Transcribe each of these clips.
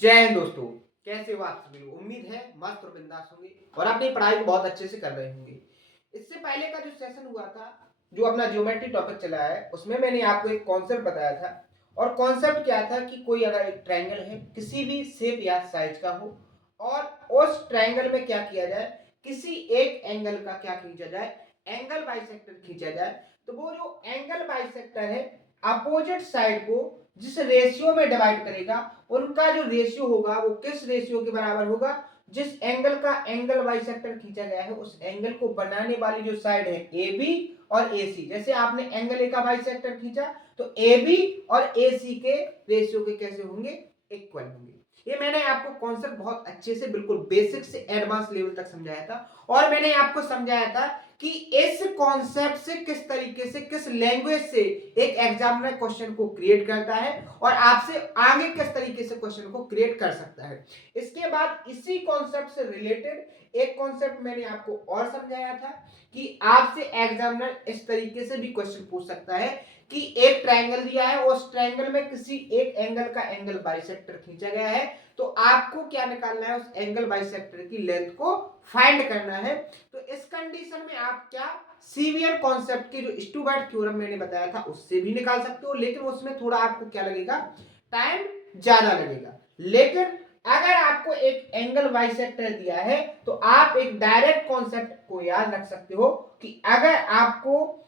जय हिंद दोस्तों। कैसे हो आप सभी लोग? उम्मीद है मस्त और बिंदास होंगे और अपनी पढ़ाई को बहुत अच्छे से कर रहे होंगे। इससे पहले का जो सेशन हुआ था, जो अपना ज्योमेट्री टॉपिक चला है, उसमें मैंने आपको एक कॉन्सेप्ट बताया था। और कॉन्सेप्ट क्या था कि कोई अगर एक ट्रायंगल है, किसी भी शेप या साइज का हो, और उस ट्रायंगल में क्या किया जाए, किसी एक एंगल का क्या खींचा जाए, एंगल बाइसेक्टर खींचा जाए। तो वो जो एंगल बाइसेक्टर है, अपोजिट साइड को जिस रेशियो में डिवाइड करेगा, उनका जो रेशियो होगा वो किस रेशियो के बराबर होगा, जिस एंगल का एंगल बाइसेक्टर खींचा गया है उस एंगल को बनाने वाली जो साइड है ए बी और ए सी। जैसे आपने एंगल ए का बाइसेक्टर खींचा तो ए बी और ए सी के रेशियो के कैसे होंगे, इक्वल होंगे। ये मैंने आपको कॉन्सेप्ट बहुत अच्छे से बिल्कुल बेसिक से एडवांस लेवल तक समझाया था। और मैंने आपको समझाया था कि इस कॉन्सेप्ट से किस तरीके से, किस लैंग्वेज से एक एग्जामिनर क्वेश्चन को क्रिएट करता है और आपसे आगे किस तरीके से क्वेश्चन को क्रिएट कर सकता है। इसके बाद इसी कॉन्सेप्ट से रिलेटेड एक कॉन्सेप्ट मैंने आपको और समझाया था कि आपसे एग्जामिनर इस तरीके से भी क्वेश्चन पूछ सकता है कि एक ट्रायंगल दिया है, उस ट्रायंगल में किसी एक एंगल का एंगल बाइसेक्टर खींचा गया है, तो आपको क्या निकालना है, उस एंगल बाइसेक्टर की लेंथ को फाइंड करना है। तो इस कंडीशन में आप क्या सीवियर कॉन्सेप्ट के जो स्टूवर्ट थ्योरम मैंने बताया था उससे भी निकाल सकते हो, लेकिन उसमें थोड़ा आपको क्या लगेगा, टाइम ज्यादा लगेगा। लेकिन अगर आपको एक एंगल बाइसेक्टर दिया है तो आप एक डायरेक्ट कॉन्सेप्ट को याद रख सकते हो कि अगर आपको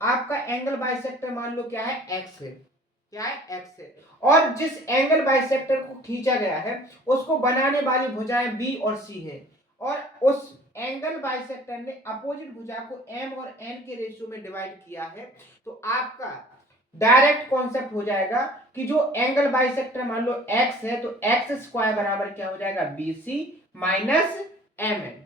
आपका एंगल बाइसेक्टर मान लो क्या है, एक्स है, क्या है, एक्स है, और जिस एंगल बाइसेक्टर को खींचा गया है उसको बनाने वाली भुजाएं बी और सी है, और उस एंगल बाइसेक्टर ने अपोजिट भुजा को एम और एन के रेशियो में डिवाइड किया है, तो आपका डायरेक्ट कॉन्सेप्ट हो जाएगा कि जो एंगल बाइसेक्टर मान लो एक्स है तो एक्स स्क्वायर बराबर क्या हो जाएगा, B C minus M N.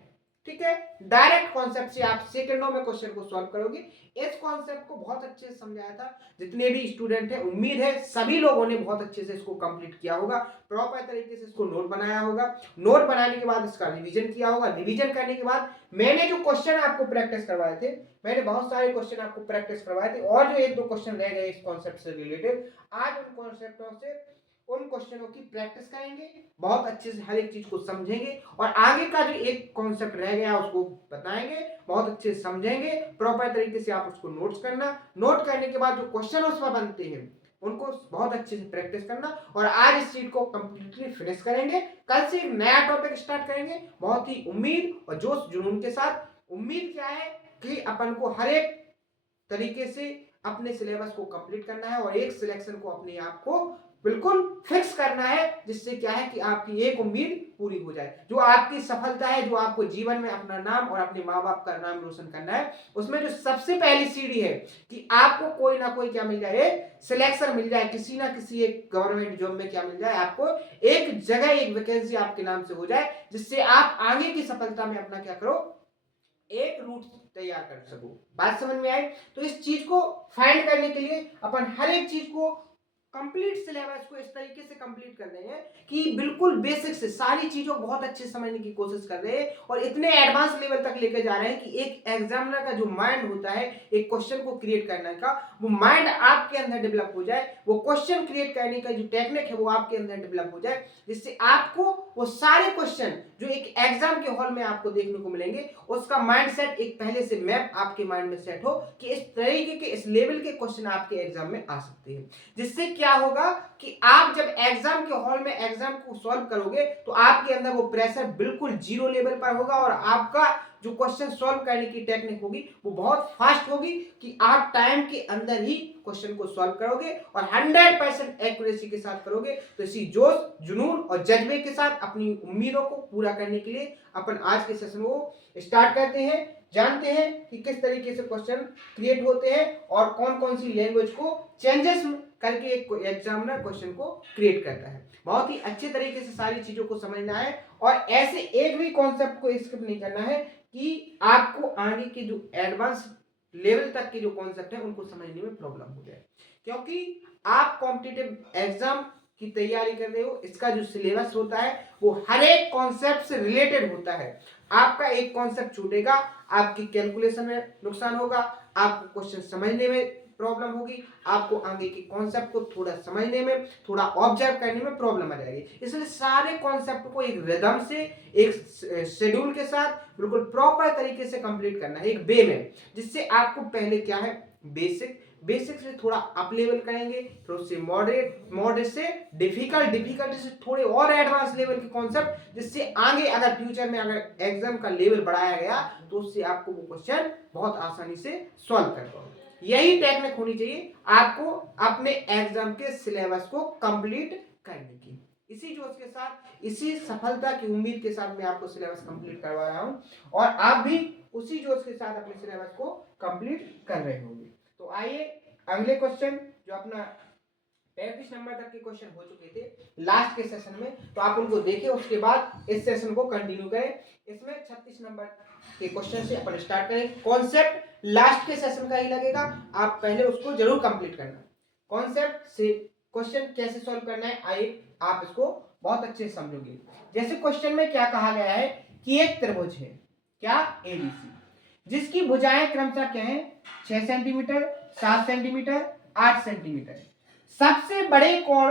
ठीक है, डायरेक्ट कॉन्सेप्ट से आप सेकंडों में क्वेश्चन को सॉल्व करोगे। इस कॉन्सेप्ट को बहुत अच्छे से समझाया था। जितने भी स्टूडेंट हैं, उम्मीद है सभी लोगों ने बहुत अच्छे से इसको कंप्लीट किया होगा, प्रॉपर तरीके से इसको नोट बनाया होगा, नोट बनाने के बाद इसका रिवीजन किया होगा, रिवीजन करने के बाद मैंने जो क्वेश्चन आपको प्रैक्टिस करवाए थे, मैंने बहुत सारे क्वेश्चन आपको प्रैक्टिस करवाए थे, और जो एक दो क्वेश्चन रह गए इस कॉन्सेप्ट से रिलेटेड, आज उन कॉन्सेप्टों से, उन क्वेश्चनों की प्रैक्टिस करेंगे, बहुत अच्छे से हर एक चीज को समझेंगे, और आगे का जो एक कॉन्सेप्ट रह गया उसको बताएंगे, बहुत अच्छे से समझेंगे, प्रॉपर तरीके से आप उसको नोट्स करना, नोट करने के बाद जो क्वेश्चन उस पर बनते हैं उनको बहुत अच्छे से प्रैक्टिस करना। और आज इस चीज को कंप्लीटली फिनिश करेंगे, कल से एक नया टॉपिक स्टार्ट करेंगे बहुत ही उम्मीद और जोश जुनून के साथ। उम्मीद क्या है कि अपन को हर एक तरीके से अपने सिलेबस को कंप्लीट करना है और एक सिलेक्शन को अपने आप को बिल्कुल फिक्स करना है, जिससे क्या है कि आपकी एक उम्मीद पूरी हो जाए, जो आपकी सफलता है, जो आपको जीवन में अपना नाम और अपने माँ बाप का नाम रोशन करना है, उसमें जो सबसे पहली सीढ़ी है कि आपको कोई ना कोई क्या मिल जाए, सिलेक्शन मिल जाए, किसी ना किसी एक गवर्नमेंट जॉब में क्या मिल जाए, आपको एक जगह, एक वैकेंसी आपके नाम से हो जाए, जिससे आप आगे की सफलता में अपना क्या करो, एक रूट तैयार कर सको। बात समझ में आई? तो इस चीज को फाइंड करने के लिए अपन हर एक चीज को कंप्लीट सिलेबस को इस तरीके से कंप्लीट कर रहे हैं कि बिल्कुल बेसिक से सारी चीजों को बहुत अच्छे से समझने की कोशिश कर रहे हैं, और इतने एडवांस लेवल तक लेकर जा रहे हैं कि एक एग्जामिनर का जो माइंड होता है एक क्वेश्चन को क्रिएट करने का, वो माइंड आपके अंदर डेवलप हो जाए, वो क्वेश्चन क्रिएट करने का जो टेक्निक है वो आपके अंदर डेवलप हो जाए, जिससे आपको वो सारे क्वेश्चन जो एक एग्जाम के हॉल में आपको देखने को मिलेंगे, उसका माइंडसेट एक पहले से मैप आपके माइंड में सेट हो कि इस तरीके के, इस लेवल के क्वेश्चन आपके एग्जाम में आ सकते हैं। जिससे क्या होगा कि आप जब एग्जाम के हॉल में एग्जाम को सॉल्व करोगे तो आपके अंदर वो प्रेशर बिल्कुल जीरो लेवल पर होगा, और आपका जो क्वेश्चन सॉल्व करने की टेक्निक होगी वो बहुत फास्ट होगी कि आप टाइम के अंदर ही क्वेश्चन को सॉल्व करोगे और 100% एक्यूरेसी के साथ करोगे। तो इसी जोश, जुनून और जज्बे के साथ अपनी उम्मीदों को पूरा करने के लिए अपन आज के सेशन को स्टार्ट करते हैं, जानते हैं कि किस तरीके से क्वेश्चन क्रिएट होते हैं और कौन कौन सी लैंग्वेज को चेंजेस करके एक एग्जामिनर क्वेश्चन को क्रिएट करता है। बहुत ही अच्छे तरीके से सारी चीजों को समझना है, और ऐसे एक भी कॉन्सेप्ट को स्किप नहीं करना है कि आपको आगे के जो एडवांस लेवल तक के जो कॉन्सेप्ट है उनको समझने में प्रॉब्लम हो जाए, क्योंकि आप कॉम्पिटिटिव एग्जाम की तैयारी कर रहे हो, इसका जो सिलेबस होता है वो हर एक कॉन्सेप्ट से रिलेटेड होता है। आपका एक कॉन्सेप्ट छूटेगा, आपकी कैलकुलेशन में नुकसान होगा, आपको क्वेश्चन समझने में प्रॉब्लम होगी, आपको आगे के कॉन्सेप्ट को थोड़ा समझने में, थोड़ा ऑब्जर्व करने में प्रॉब्लम आ जाएगी। इसलिए सारे कॉन्सेप्ट को एक रिदम से, एक शेड्यूल के साथ बिल्कुल प्रॉपर तरीके से कंप्लीट करना है, एक वे में, जिससे आपको पहले क्या है बेसिक से थोड़ा अप लेवल करेंगे, फिर उससे मॉडरेट से डिफिकल्ट से थोड़े और एडवांस लेवल के कॉन्सेप्ट, जिससे आगे अगर फ्यूचर में अगर एग्जाम का लेवल बढ़ाया गया तो उससे आपको वो क्वेश्चन बहुत आसानी से सॉल्व कर पाओगे। यही टेक्निक होनी चाहिए आपको अपने एग्जाम के सिलेबस को कंप्लीट करने की। इसी जोश के साथ, इसी सफलता की उम्मीद के साथ मैं आपको सिलेबस कंप्लीट करवा रहा हूं और आप भी उसी जोश के साथ अपने सिलेबस को कंप्लीट कर रहे होंगे। तो आइए अगले क्वेश्चन, जो अपना 35 नंबर तक के क्वेश्चन हो चुके थे लास्ट के सेशन में, तो आप उनको देखें, उसके बाद इस सेशन को कंटिन्यू करें। इसमें 36 नंबर के क्वेश्चन से अपन स्टार्ट करें। कॉन्सेप्ट लास्ट के सेशन का ही लगेगा, आप पहले उसको जरूर कंप्लीट करना। कॉन्सेप्ट से क्वेश्चन कैसे सॉल्व करना है, आइए आप इसको बहुत अच्छे से समझोगे। जैसे क्वेश्चन में क्या कहा गया है कि एक त्रिभुज है, क्या, एबीसी, जिसकी भुजाएं क्रमशः क्या है, 6 सेंटीमीटर, 7 सेंटीमीटर, 8 सेंटीमीटर। सबसे बड़े कोण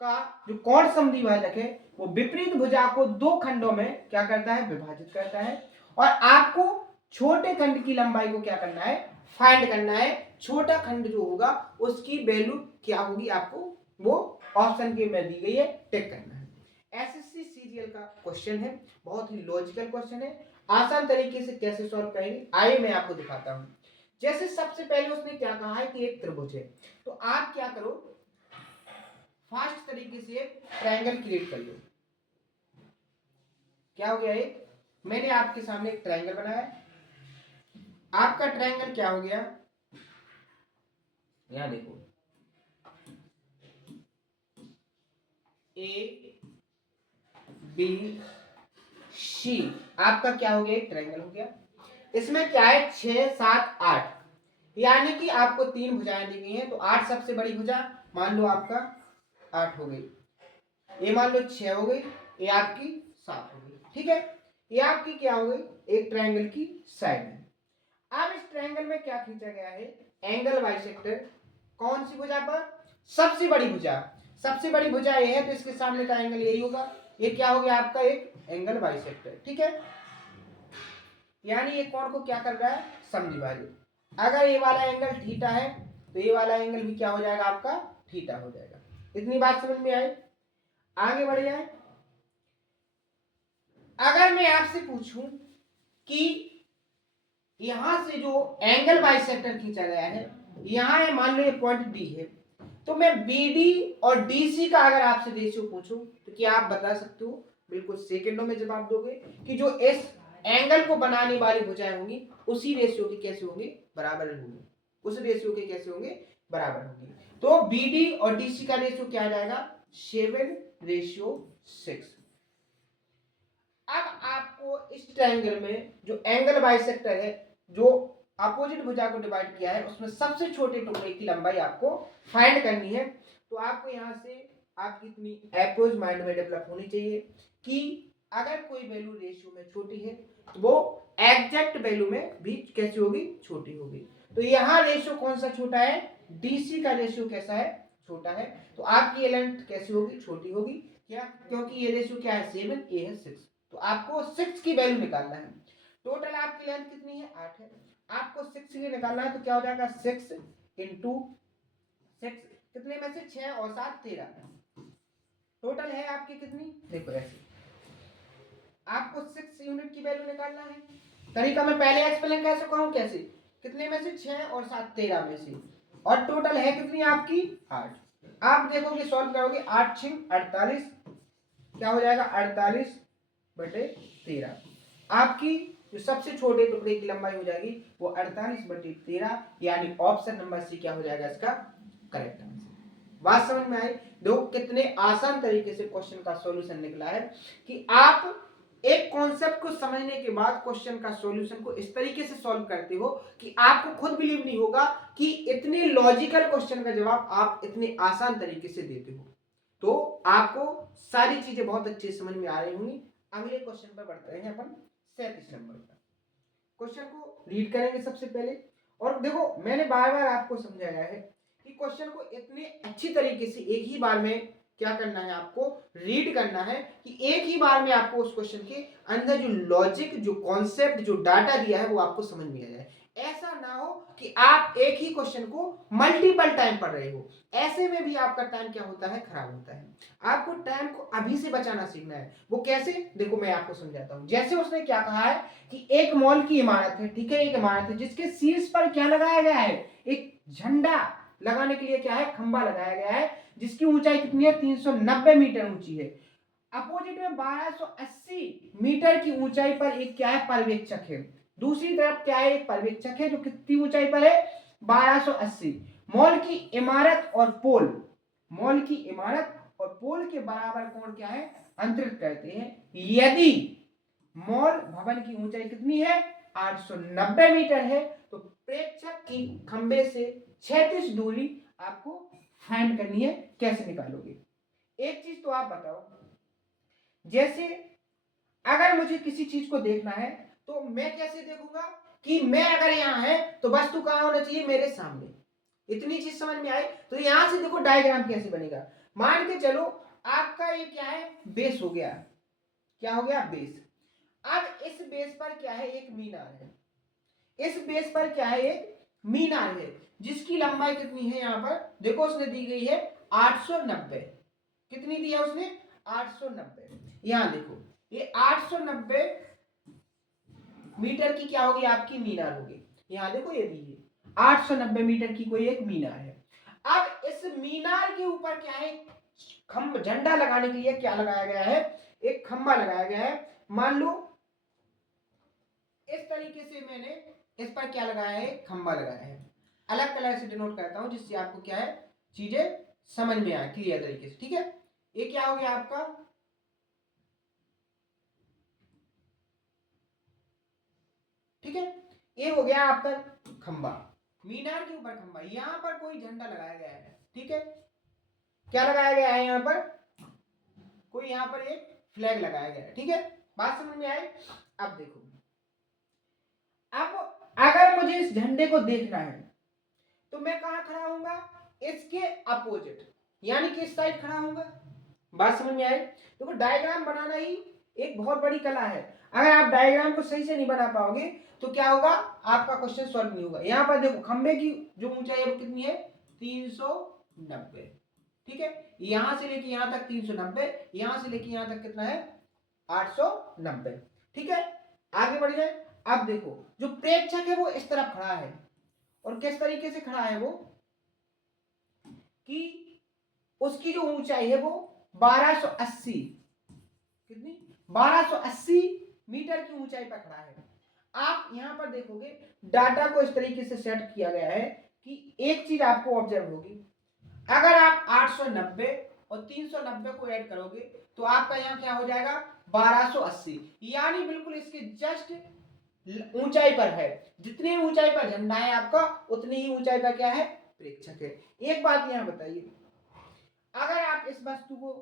का जो कोण समद्विभाजक है वो विपरीत भुजा को दो खंडों में क्या करता है, विभाजित करता है। और आपको छोटे खंड की लंबाई को क्या करना है, फाइंड करना है। छोटा खंड जो होगा उसकी वैल्यू क्या होगी, आपको वो ऑप्शन के में दी गई है, टिक करना है। एसएससी सीजीएल का क्वेश्चन है, बहुत ही लॉजिकल क्वेश्चन है। आसान तरीके से कैसे सॉल्व करेंगे आइए मैं आपको दिखाता हूं। जैसे सबसे पहले उसने क्या कहा है कि एक त्रिभुज है, तो आप क्या करो, फास्ट तरीके से एक ट्रायंगल क्रिएट कर लो। क्या हो गया, एक मैंने आपके सामने एक ट्रायंगल बनाया। आपका ट्रायंगल क्या हो गया, यहां देखो, ए बी सी, आपका क्या हो गया, एक ट्रायंगल हो गया। इसमें क्या है, 6 7 8, यानी कि आपको 3 भुजाएं दी गई हैं, तो 8 सबसे बड़ी भुजा, मान लो आपका 8 हो गई, ये मान लो 6 हो गई, ये आपकी 7 हो गई, ठीक है। ये आपकी क्या हो गई, एक ट्रायंगल की साइड है। अब इस ट्रायंगल में क्या खींचा गया है, एंगल बाइसेक्टर। कौन सी भुजा पर, सबसे बड़ी भुजा, सबसे बड़ी भुजा ये है तो इसके सामने का एंगल यही होगा। ये क्या हो गया आपका, एक एंगल बाइसेक्टर, ठीक है। यानी ये कोण को क्या कर रहा है, समद्विभाजित। अगर ये वाला एंगल थीटा है तो ये वाला एंगल भी क्या हो जाएगा, आपका थीटा हो जाएगा। इतनी बात समझ में आई, आगे बढ़ जाए। अगर मैं आपसे पूछूं कि यहां से जो एंगल बाइसेक्टर खींचा गया है, यहां है, मान लो ये पॉइंट डी है, तो मैं बीडी और डीसी का अगर आपसे रेशियो पूछूं तो क्या आप बता सकते हो, बिल्कुल सेकंडों में जवाब दोगे कि जो इस एंगल को बनाने वाली भुजाएं होंगी उसी रेशियो की कैसे होंगी, बराबर होंगी, उस रेशियो के कैसे होंगे, बराबर होंगी। तो बीडी और डीसी का रेशियो क्या आ जाएगा, 7:6। अब आपको इस ट्रायंगल में जो एंगल बाइसेक्टर है, जो अपोजिट भुजा को डिवाइड किया है, उसमें सबसे छोटे टुकड़े की लंबाई आपको फाइंड करनी है। तो आपको यहां से आपकी इतनी अप्रोच माइंड में डेवलप होनी चाहिए कि अगर कोई वैल्यू रेशियो में छोटी है तो वो एग्जैक्ट वैल्यू में भी कैसी होगी, छोटी होगी। तो यहाँ रेशियो कौन सा छोटा है, डीसी का रेशियो कैसा है, छोटा है। तो आपकी लेंथ कैसी होगी, छोटी होगी, क्या, क्योंकि ये रेशियो क्या है, 7, ये है 6। तो आपको 6 की वैल्यू निकालना है। टोटल आपकी लेंथ कितनी है, 8 है, आपको 6 की निकालना है। तो क्या हो जाएगा, 6 इंटू 6, कितने में से 6 और 7 13, टोटल है आपकी कितनी, देखो ऐसे आपको 6 यूनिट की वैल्यू निकालना है। तरीका मैं पहले एक्सप्लेन कर चुका हूं, कैसे, कितने में से 6 और 7 13 में से, और टोटल है कितनी आपकी 8। आप देखोगे सॉल्व करोगे, 8 6 48, क्या हो जाएगा, 48/13। आपकी जो सबसे छोटे टुकड़े की लंबाई हो जाएगी वो 48/13, यानी ऑप्शन नंबर सी क्या हो जाएगा इसका करेक्ट आंसर। बात समझ में आई, देखो कितने आसान तरीके से क्वेश्चन का सॉल्यूशन निकला है कि आप एक कॉन्सेप्ट को समझने के बाद क्वेश्चन का सॉल्यूशन को इस तरीके से सॉल्व करते हो कि आपको खुद बिलीव नहीं होगा कि इतने लॉजिकल क्वेश्चन का जवाब आप इतने आसान तरीके से देते हो। तो आपको सारी चीजें बहुत अच्छे से समझ में आ रही होंगी। अगले क्वेश्चन पर बढ़ते हैं अपन 37 नंबर का। क्वेश्चन को रीड करेंगे सबसे पहले और देखो मैंने बार बार आपको समझाया है कि क्वेश्चन को इतने अच्छी तरीके से एक ही बार में क्या करना है, आपको रीड करना है कि एक ही बार में आपको उस क्वेश्चन के अंदर जो लॉजिक, जो कॉन्सेप्ट, जो डाटा दिया है वो आपको समझ में आ जाए। ऐसा ना हो कि आप एक ही क्वेश्चन को मल्टीपल टाइम पढ़ रहे हो, ऐसे में भी आपका टाइम क्या होता है, खराब होता है। आपको टाइम को अभी से बचाना सीखना है। वो कैसे, देखो मैं आपको समझाता हूँ। जैसे उसने क्या कहा है कि एक मॉल की इमारत है, ठीक है, एक इमारत है जिसके शीर्ष पर क्या लगाया गया है, एक झंडा लगाने के लिए क्या है, खंबा लगाया गया है, जिसकी ऊंचाई कितनी है, 390 मीटर ऊंची है। अपोजिट में 1280 मीटर की ऊंचाई पर एक क्या है, पर्यवेक्षक है। दूसरी तरफ क्या है, एक पर्यवेक्षक है जो कितनी ऊंचाई पर है, 1280। मॉल की इमारत और पोल, मॉल की इमारत और पोल के बराबर कोण क्या है, अंतरित करते हैं। यदि मॉल भवन की ऊंचाई कितनी है, 890 मीटर है, तो प्रेक्षक की खंबे से क्षैतिज दूरी आपको फाइंड करनी है। कैसे निकालोगे? एक चीज तो आप बताओ, जैसे अगर मुझे किसी चीज को देखना है तो मैं कैसे देखूंगा कि मैं अगर यहाँ है तो वस्तु कहाँ होना चाहिए, मेरे सामने। इतनी चीज समझ में आई? तो यहां से देखो डायग्राम कैसे बनेगा। मान के चलो आपका ये क्या है, बेस हो गया। क्या हो गया, बेस। अब इस बेस पर क्या है, एक मीनार है। इस बेस पर क्या है, एक मीनार है जिसकी लंबाई कितनी है, यहां पर देखो उसने दी गई है 890। कितनी दी है उसने, 890। यहां देखो ये 890 मीटर की क्या होगी, आपकी मीनार होगी। यहां देखो ये दी है 890 मीटर की कोई एक मीनार है। अब इस मीनार के ऊपर क्या है, खंभ, झंडा लगाने के लिए क्या लगाया गया है, एक खंभा लगाया गया है। मान लो इस तरीके से मैंने इस पर क्या लगाया है, खंभा लगाया है। अलग कलर से डिनोट करता हूं जिससे आपको क्या है, चीजें समझ में आए क्लियर तरीके से, ठीक है। ये क्या हो गया आपका, ठीक है, ये हो गया आपका खंभा, मीनार के ऊपर खंभा। यहां पर कोई झंडा लगाया गया है, ठीक है। क्या लगाया गया है, यहां पर कोई, यहां पर एक फ्लैग लगाया गया है, ठीक है। बात समझ में आई? अब देखो, अब अगर मुझे इस झंडे को देखना है तो मैं कहां खड़ा होऊंगा, इसके अपोजिट, यानी कि इस साइड खड़ा होऊंगा। बात समझ में आई? देखो डायग्राम बनाना ही एक बहुत बड़ी कला है। अगर आप डायग्राम को सही से नहीं बना पाओगे तो क्या होगा, आपका क्वेश्चन सॉल्व नहीं होगा। यहां पर देखो खंबे की जो ऊंचाई है वो कितनी है, 390, ठीक है। यहां से लेके यहां तक 390, यहां से लेके यहां तक कितना है, 890, ठीक है। आगे बढ़ जाए। अब देखो जो प्रेक्षक है वो इस तरफ खड़ा है, और किस तरीके से खड़ा है वो, कि उसकी जो ऊंचाई है वो 1280, कितनी, 1280 मीटर की ऊंचाई पर खड़ा है। आप यहां पर देखोगे डाटा को इस तरीके से सेट किया गया है कि एक चीज आपको ऑब्जर्व होगी, अगर आप 890 और 390 को ऐड करोगे तो आपका यहां क्या हो जाएगा, 1280, यानी बिल्कुल इसके जस्ट ऊंचाई पर है। जितनी ऊंचाई पर झंडा है आपका, उतनी ही ऊंचाई पर क्या है, प्रेक्षक है। एक बात यहां बताइए, अगर आप इस वस्तु को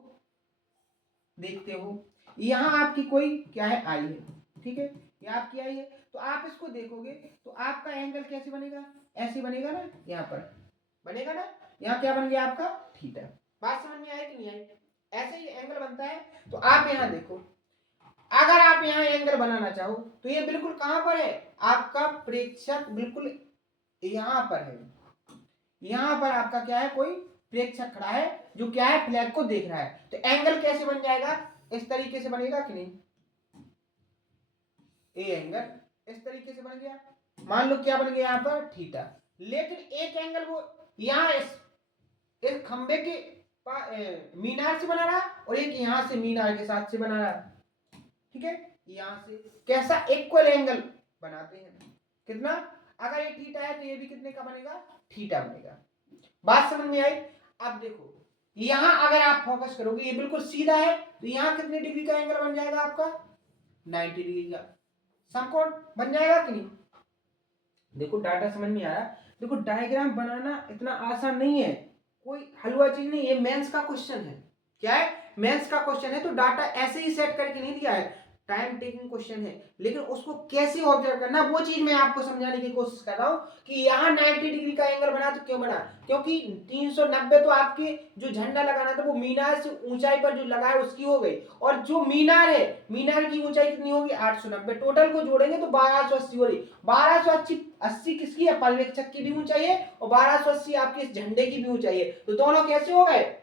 देखते हो, यहां आपकी कोई क्या है, आई है, ठीक है, ये आपकी आई है, तो आप इसको देखोगे तो आपका एंगल कैसे बनेगा, ऐसे बनेगा ना, यहां पर बनेगा ना, यहां क्या बन गया आपका, थीटा। बात समझ में आई कि नहीं आई? ऐसे ही एंगल बनता है। तो आप यहां देखो, अगर आप यहां एंगल बनाना चाहो तो ये बिल्कुल कहां पर है, आपका प्रेक्षक बिल्कुल यहां पर है। यहां पर आपका क्या है, कोई प्रेक्षक खड़ा है जो क्या है, फ्लैग को देख रहा है। तो एंगल कैसे बन जाएगा, इस तरीके से बनेगा कि नहीं, ये एंगल इस तरीके से बन गया। मान लो क्या बन गया यहाँ पर, थीटा। लेकिन एक एंगल वो यहाँ इस खंबे के मीनार से बना रहा, और एक यहाँ से मीनार के साथ से बना रहा, ठीक है। यहाँ से कैसा इक्वल एंगल बनाते हैं, कितना, अगर ये थीटा है तो ये भी कितने का बनेगा, थीटा बनेगा। बात समझ में आई? अब देखो यहां अगर आप फोकस करोगे, ये बिल्कुल सीधा है, तो यहां कितने डिग्री का एंगल बन जाएगा आपका, 90 डिग्री का समकोण बन जाएगा कि नहीं। देखो डाटा समझ में आ रहा। देखो डायग्राम बनाना इतना आसान नहीं है, कोई हलवा चीज नहीं, ये मेंस का क्वेश्चन है। क्या है, मेंस का क्वेश्चन है, तो डाटा ऐसे ही सेट करके नहीं दिया है। टाइम टेकिंग क्वेश्चन है, लेकिन उसको कैसे ऑब्जर्व करना वो चीज मैं आपको समझाने की कोशिश कर रहा हूँ कि यहाँ 90 डिग्री का एंगल बना तो क्यों बना, क्योंकि 390 तो आपके जो झंडा लगाना था वो मीनार से ऊंचाई पर जो लगा है उसकी हो गई, और जो मीनार है मीनार की ऊंचाई कितनी होगी 890, टोटल को जोड़ेंगे तो 1280 हो रही। 1280 किसकी है, पर्यवेक्षक की भी ऊंचाई है और 1280 आपके इस झंडे की भी ऊंचाई है, तो दोनों कैसे हो गए,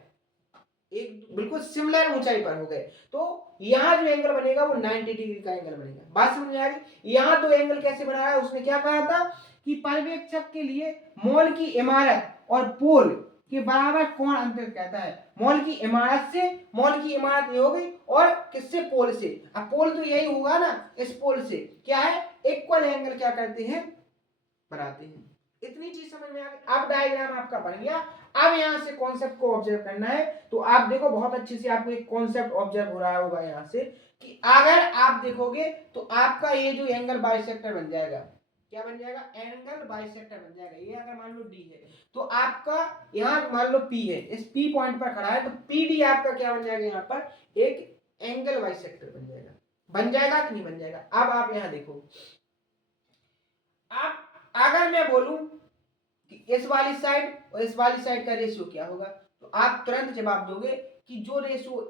एक बिल्कुल सिमिलर ऊंचाई पर हो गए। तो यहाँ जो एंगल बनेगा वो 90 डिग्री का एंगल बनेगा। बात समझ में आ गई। यहाँ तो एंगल कैसे बनाया है, उसने क्या कहा था कि पर्यवेक्षक के लिए मॉल की इमारत और पोल के बराबर कोण अंतर कहता है। मॉल की इमारत से, मॉल की इमारत ये हो गई, और किससे, पोल से। अब पोल तो यही होगा ना, इस पोल से क्या है, इक्वल एंगल क्या करते हैं, बनाते हैं। इतनी चीज समझ में आ गई। अब डायग्राम आपका बन गया। अब यहां से कॉन्सेप्ट को ऑब्जर्व करना है, तो आप देखो बहुत अच्छे से आपको एक कॉन्सेप्ट ऑब्जर्व हो रहा होगा यहां से कि अगर आप देखोगे तो आपका ये जो एंगल बाइसेक्टर बन जाएगा, क्या बन जाएगा, एंगल बाइसेक्टर बन जाएगा। ये अगर मान लो डी है तो आपका यहाँ मान लो पी है, इस पी पॉइंट पर खड़ा है तो पी डी आपका क्या बन जाएगा, यहाँ पर एक एंगल बाइसेक्टर बन जाएगा। बन जाएगा कि नहीं बन जाएगा। अब आप यहाँ देखो, आप अगर मैं बोलूं कि इस वाली साइड और इस वाली साइड का रेशियो क्या होगा, तो आप तुरंत जवाब दोगे कि जो रेशियो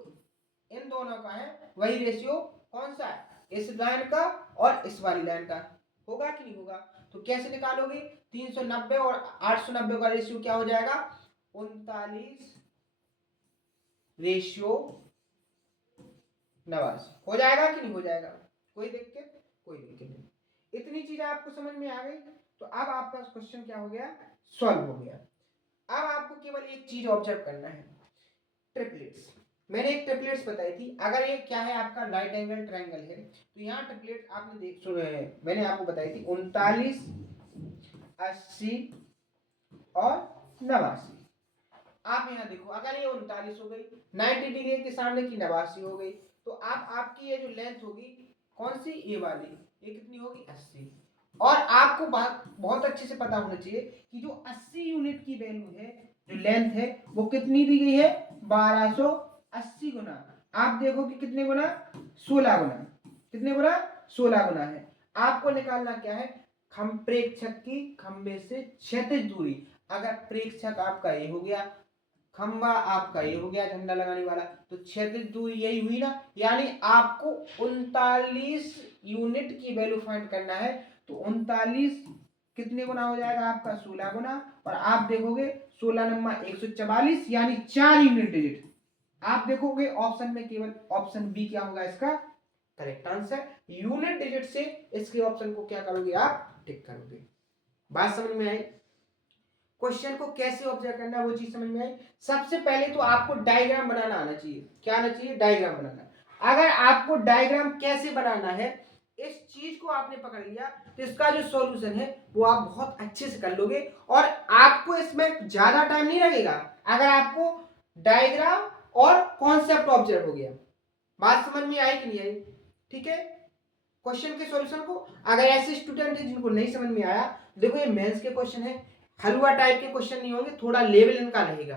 इन दोनों का है वही रेशियो कौन सा है, इस लाइन का और इस वाली लाइन का होगा कि नहीं होगा। तो कैसे निकालोगे, 390 और 890 का रेशियो क्या हो जाएगा, 39 रेशियो 89 हो जाएगा कि नहीं हो जाएगा। कोई दिक्कत, कोई दिक्कत नहीं। इतनी चीजें आपको समझ में आ गई। तो अब आपका क्वेश्चन क्या हो गया, सॉल्व हो गया। अब आपको केवल एक चीज ऑब्जर्व करना है, ट्रिपलेट्स। मैंने एक ट्रिपलेट्स बताई थी। अगर ये क्या है आपका राइट एंगल ट्रायंगल है, तो यहाँ ट्रिपलेट आपने देख सुने हैं, मैंने आपको बताई थी 39, 80 और 89। आप यहाँ देखो, अगर ये 39 हो गई, 90 डिग्री के सामने की 89 हो गई, तो आप आपकी ये जो लेंथ होगी कौन सी, ये वाली, ये कितनी होगी 80। और आपको बात बहुत अच्छे से पता होना चाहिए कि जो 80 यूनिट की वैल्यू है, जो लेंथ है वो कितनी दी गई है, 1280 गुना। आप देखो कि कितने गुना, 16 गुना। कितने गुना, 16 गुना है। आपको निकालना क्या है, प्रेक्षक की खंबे से क्षैतिज दूरी। अगर प्रेक्षक आपका ये हो गया, खंबा आपका ये हो गया झंडा लगाने वाला, तो क्षैतिज दूरी यही हुई ना, यानी आपको 39 यूनिट की वैल्यू फाइंड करना है। तो 39 कितने गुना हो जाएगा आपका, 16 गुना। और आप देखोगे 16 नंबर 144, यानी 4 यूनिट डिजिट। आप देखोगे ऑप्शन में केवल ऑप्शन बी क्या होगा इसका करेक्ट आंसर। यूनिट डिजिट से इसके ऑप्शन को क्या करोगे, आप टिक करोगे। बात समझ में आई। क्वेश्चन को कैसे ऑब्जर्व करना है वो चीज समझ में आई। सबसे पहले तो आपको डायग्राम बनाना आना चाहिए। क्या आना चाहिए, डायग्राम बनाना। अगर आपको डायग्राम कैसे बनाना है, इस चीज को आपने पकड़ लिया तो इसका जो सॉल्यूशन है वो आप बहुत अच्छे से कर लोगे, और आपको इसमें ज्यादा टाइम नहीं लगेगा अगर आपको डायग्राम और कॉन्सेप्ट ऑब्जर्व हो गया। बात समझ में आई कि नहीं आई, ठीक है। क्वेश्चन के सॉल्यूशन को, अगर ऐसे स्टूडेंट हैं जिनको नहीं समझ में आया, देखो ये मेंस के क्वेश्चन है, हलवा टाइप के क्वेश्चन नहीं होंगे, थोड़ा लेवल इनका रहेगा,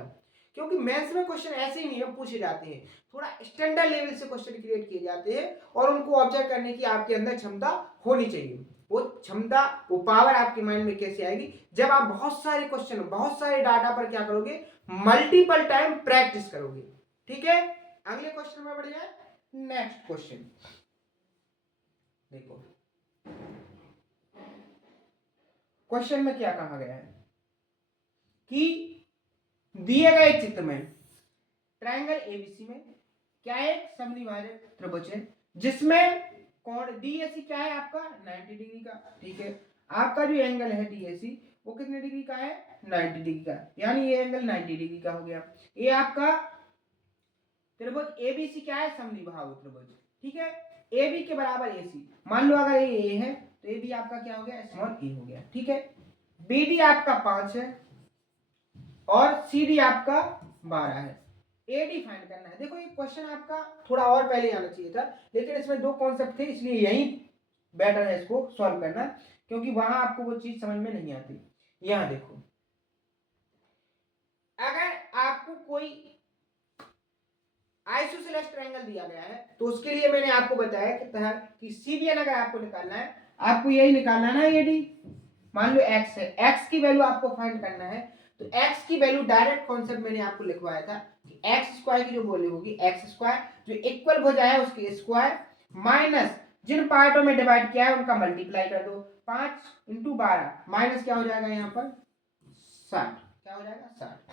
क्योंकि मेंस में क्वेश्चन ऐसे ही नहीं है पूछे जाते हैं, थोड़ा स्टैंडर्ड लेवल से क्वेश्चन क्रिएट किए जाते हैं, और उनको ऑब्जर्व करने की आपके अंदर क्षमता होनी चाहिए। वो क्षमता, वो पावर आपके माइंड में कैसे आएगी, जब आप बहुत सारे क्वेश्चन, बहुत सारे डाटा पर क्या करोगे, मल्टीपल टाइम प्रैक्टिस करोगे। ठीक है, अगले क्वेश्चन में बढ़ जाए। नेक्स्ट क्वेश्चन देखो, क्वेश्चन में क्या कहा गया है कि दिए गए चित्र में ट्रायंगल एबीसी में क्या एक समद्विभाजक त्रिभुज है जिसमें कोण डीएसी क्या है आपका 90 डिग्री का। ठीक है, आपका जो एंगल है डीएसी वो कितने डिग्री का है, 90 डिग्री का, यानी ये एंगल 90 डिग्री का हो गया। ये आपका त्रिभुज एबीसी क्या है, समद्विबाहु त्रिभुज। ठीक है, AB के बराबर AC, मान लो अगर ये A है तो AB आपका क्या हो गया, स्मॉल a हो गया। ठीक है, BD आपका 5 है और CD आपका 12 है। AD फाइंड करना है। देखो ये क्वेश्चन आपका थोड़ा और पहले आना चाहिए था, लेकिन इसमें दो कॉन्सेप्ट थे, इसलिए यही बेटर है इसको सॉल्व करना, क्योंकि वहां आपको वो चीज समझ में नहीं आती। यहां देखो, अगर आपको कोई आइसोसेलेस ट्रायंगल दिया गया है तो उसके लिए मैंने आपको बताया कि सीबीएन अगर आपको निकालना है, आपको यही निकालना है ना, एडी। मान लो x है, x की वैल्यू आपको फाइंड करना है, तो x की वैल्यू डायरेक्ट कॉन्सेप्ट मैंने आपको लिखवाया था कि x स्क्वायर की जो वैल्यू होगी x स्क्वायर जो इक्वल हो जाए उसके स्क्वायर माइनस जिन पार्टों में डिवाइड किया है उनका मल्टीप्लाई कर दो। 5 × 12 माइनस क्या हो जाएगा यहाँ पर 60, क्या हो जाएगा 60।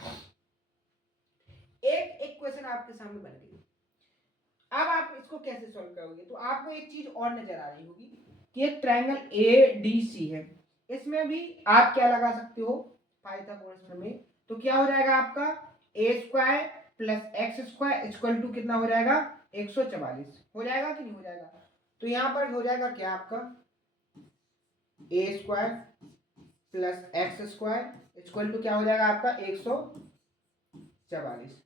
एक इक्वेशन आपके सामने बन गई। अब आप इसको कैसे सॉल्व करोगे, तो आपको एक चीज और नजर आ रही होगी कि एक ट्रायंगल ADC है, इसमें भी आप क्या लगा सकते हो पाइथागोरस प्रमेय। तो क्या हो जाएगा आपका a² + x² इक्वल टू कितना हो जाएगा 144 हो जाएगा कि नहीं हो जाएगा। तो यहां पर हो जाएगा क्या आपका a² + x² इक्वल टू क्या हो जाएगा आपका 144।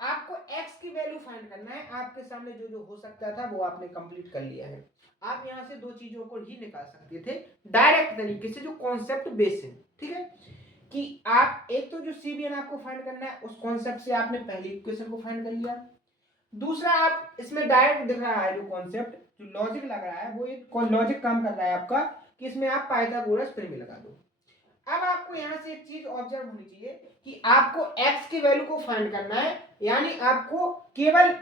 आपको x की वैल्यू फाइंड करना है। आपके सामने जो जो हो सकता था वो आपने कंप्लीट कर लिया है। आप यहां से दो चीजों को ही निकाल सकते थे डायरेक्ट तरीके से जो कॉन्सेप्ट बेस है, ठीक है, कि आप एक तो जो सीबीएन आपको फाइंड करना है उस कॉन्सेप्ट से आपने पहली इक्वेशन को फाइंड कर लिया। दूसरा आप इसमें डायरेक्ट दिख रहा है जो कॉन्सेप्ट जो लॉजिक लग रहा है वो एक लॉजिक काम कर रहा है आपका कि इसमें आप पाइथागोरस प्रमेय लगा दो। अब आपको यहां से एक चीज ऑब्जर्व होनी चाहिए कि आपको x की वैल्यू को फाइंड करना है, यानी आपको केवल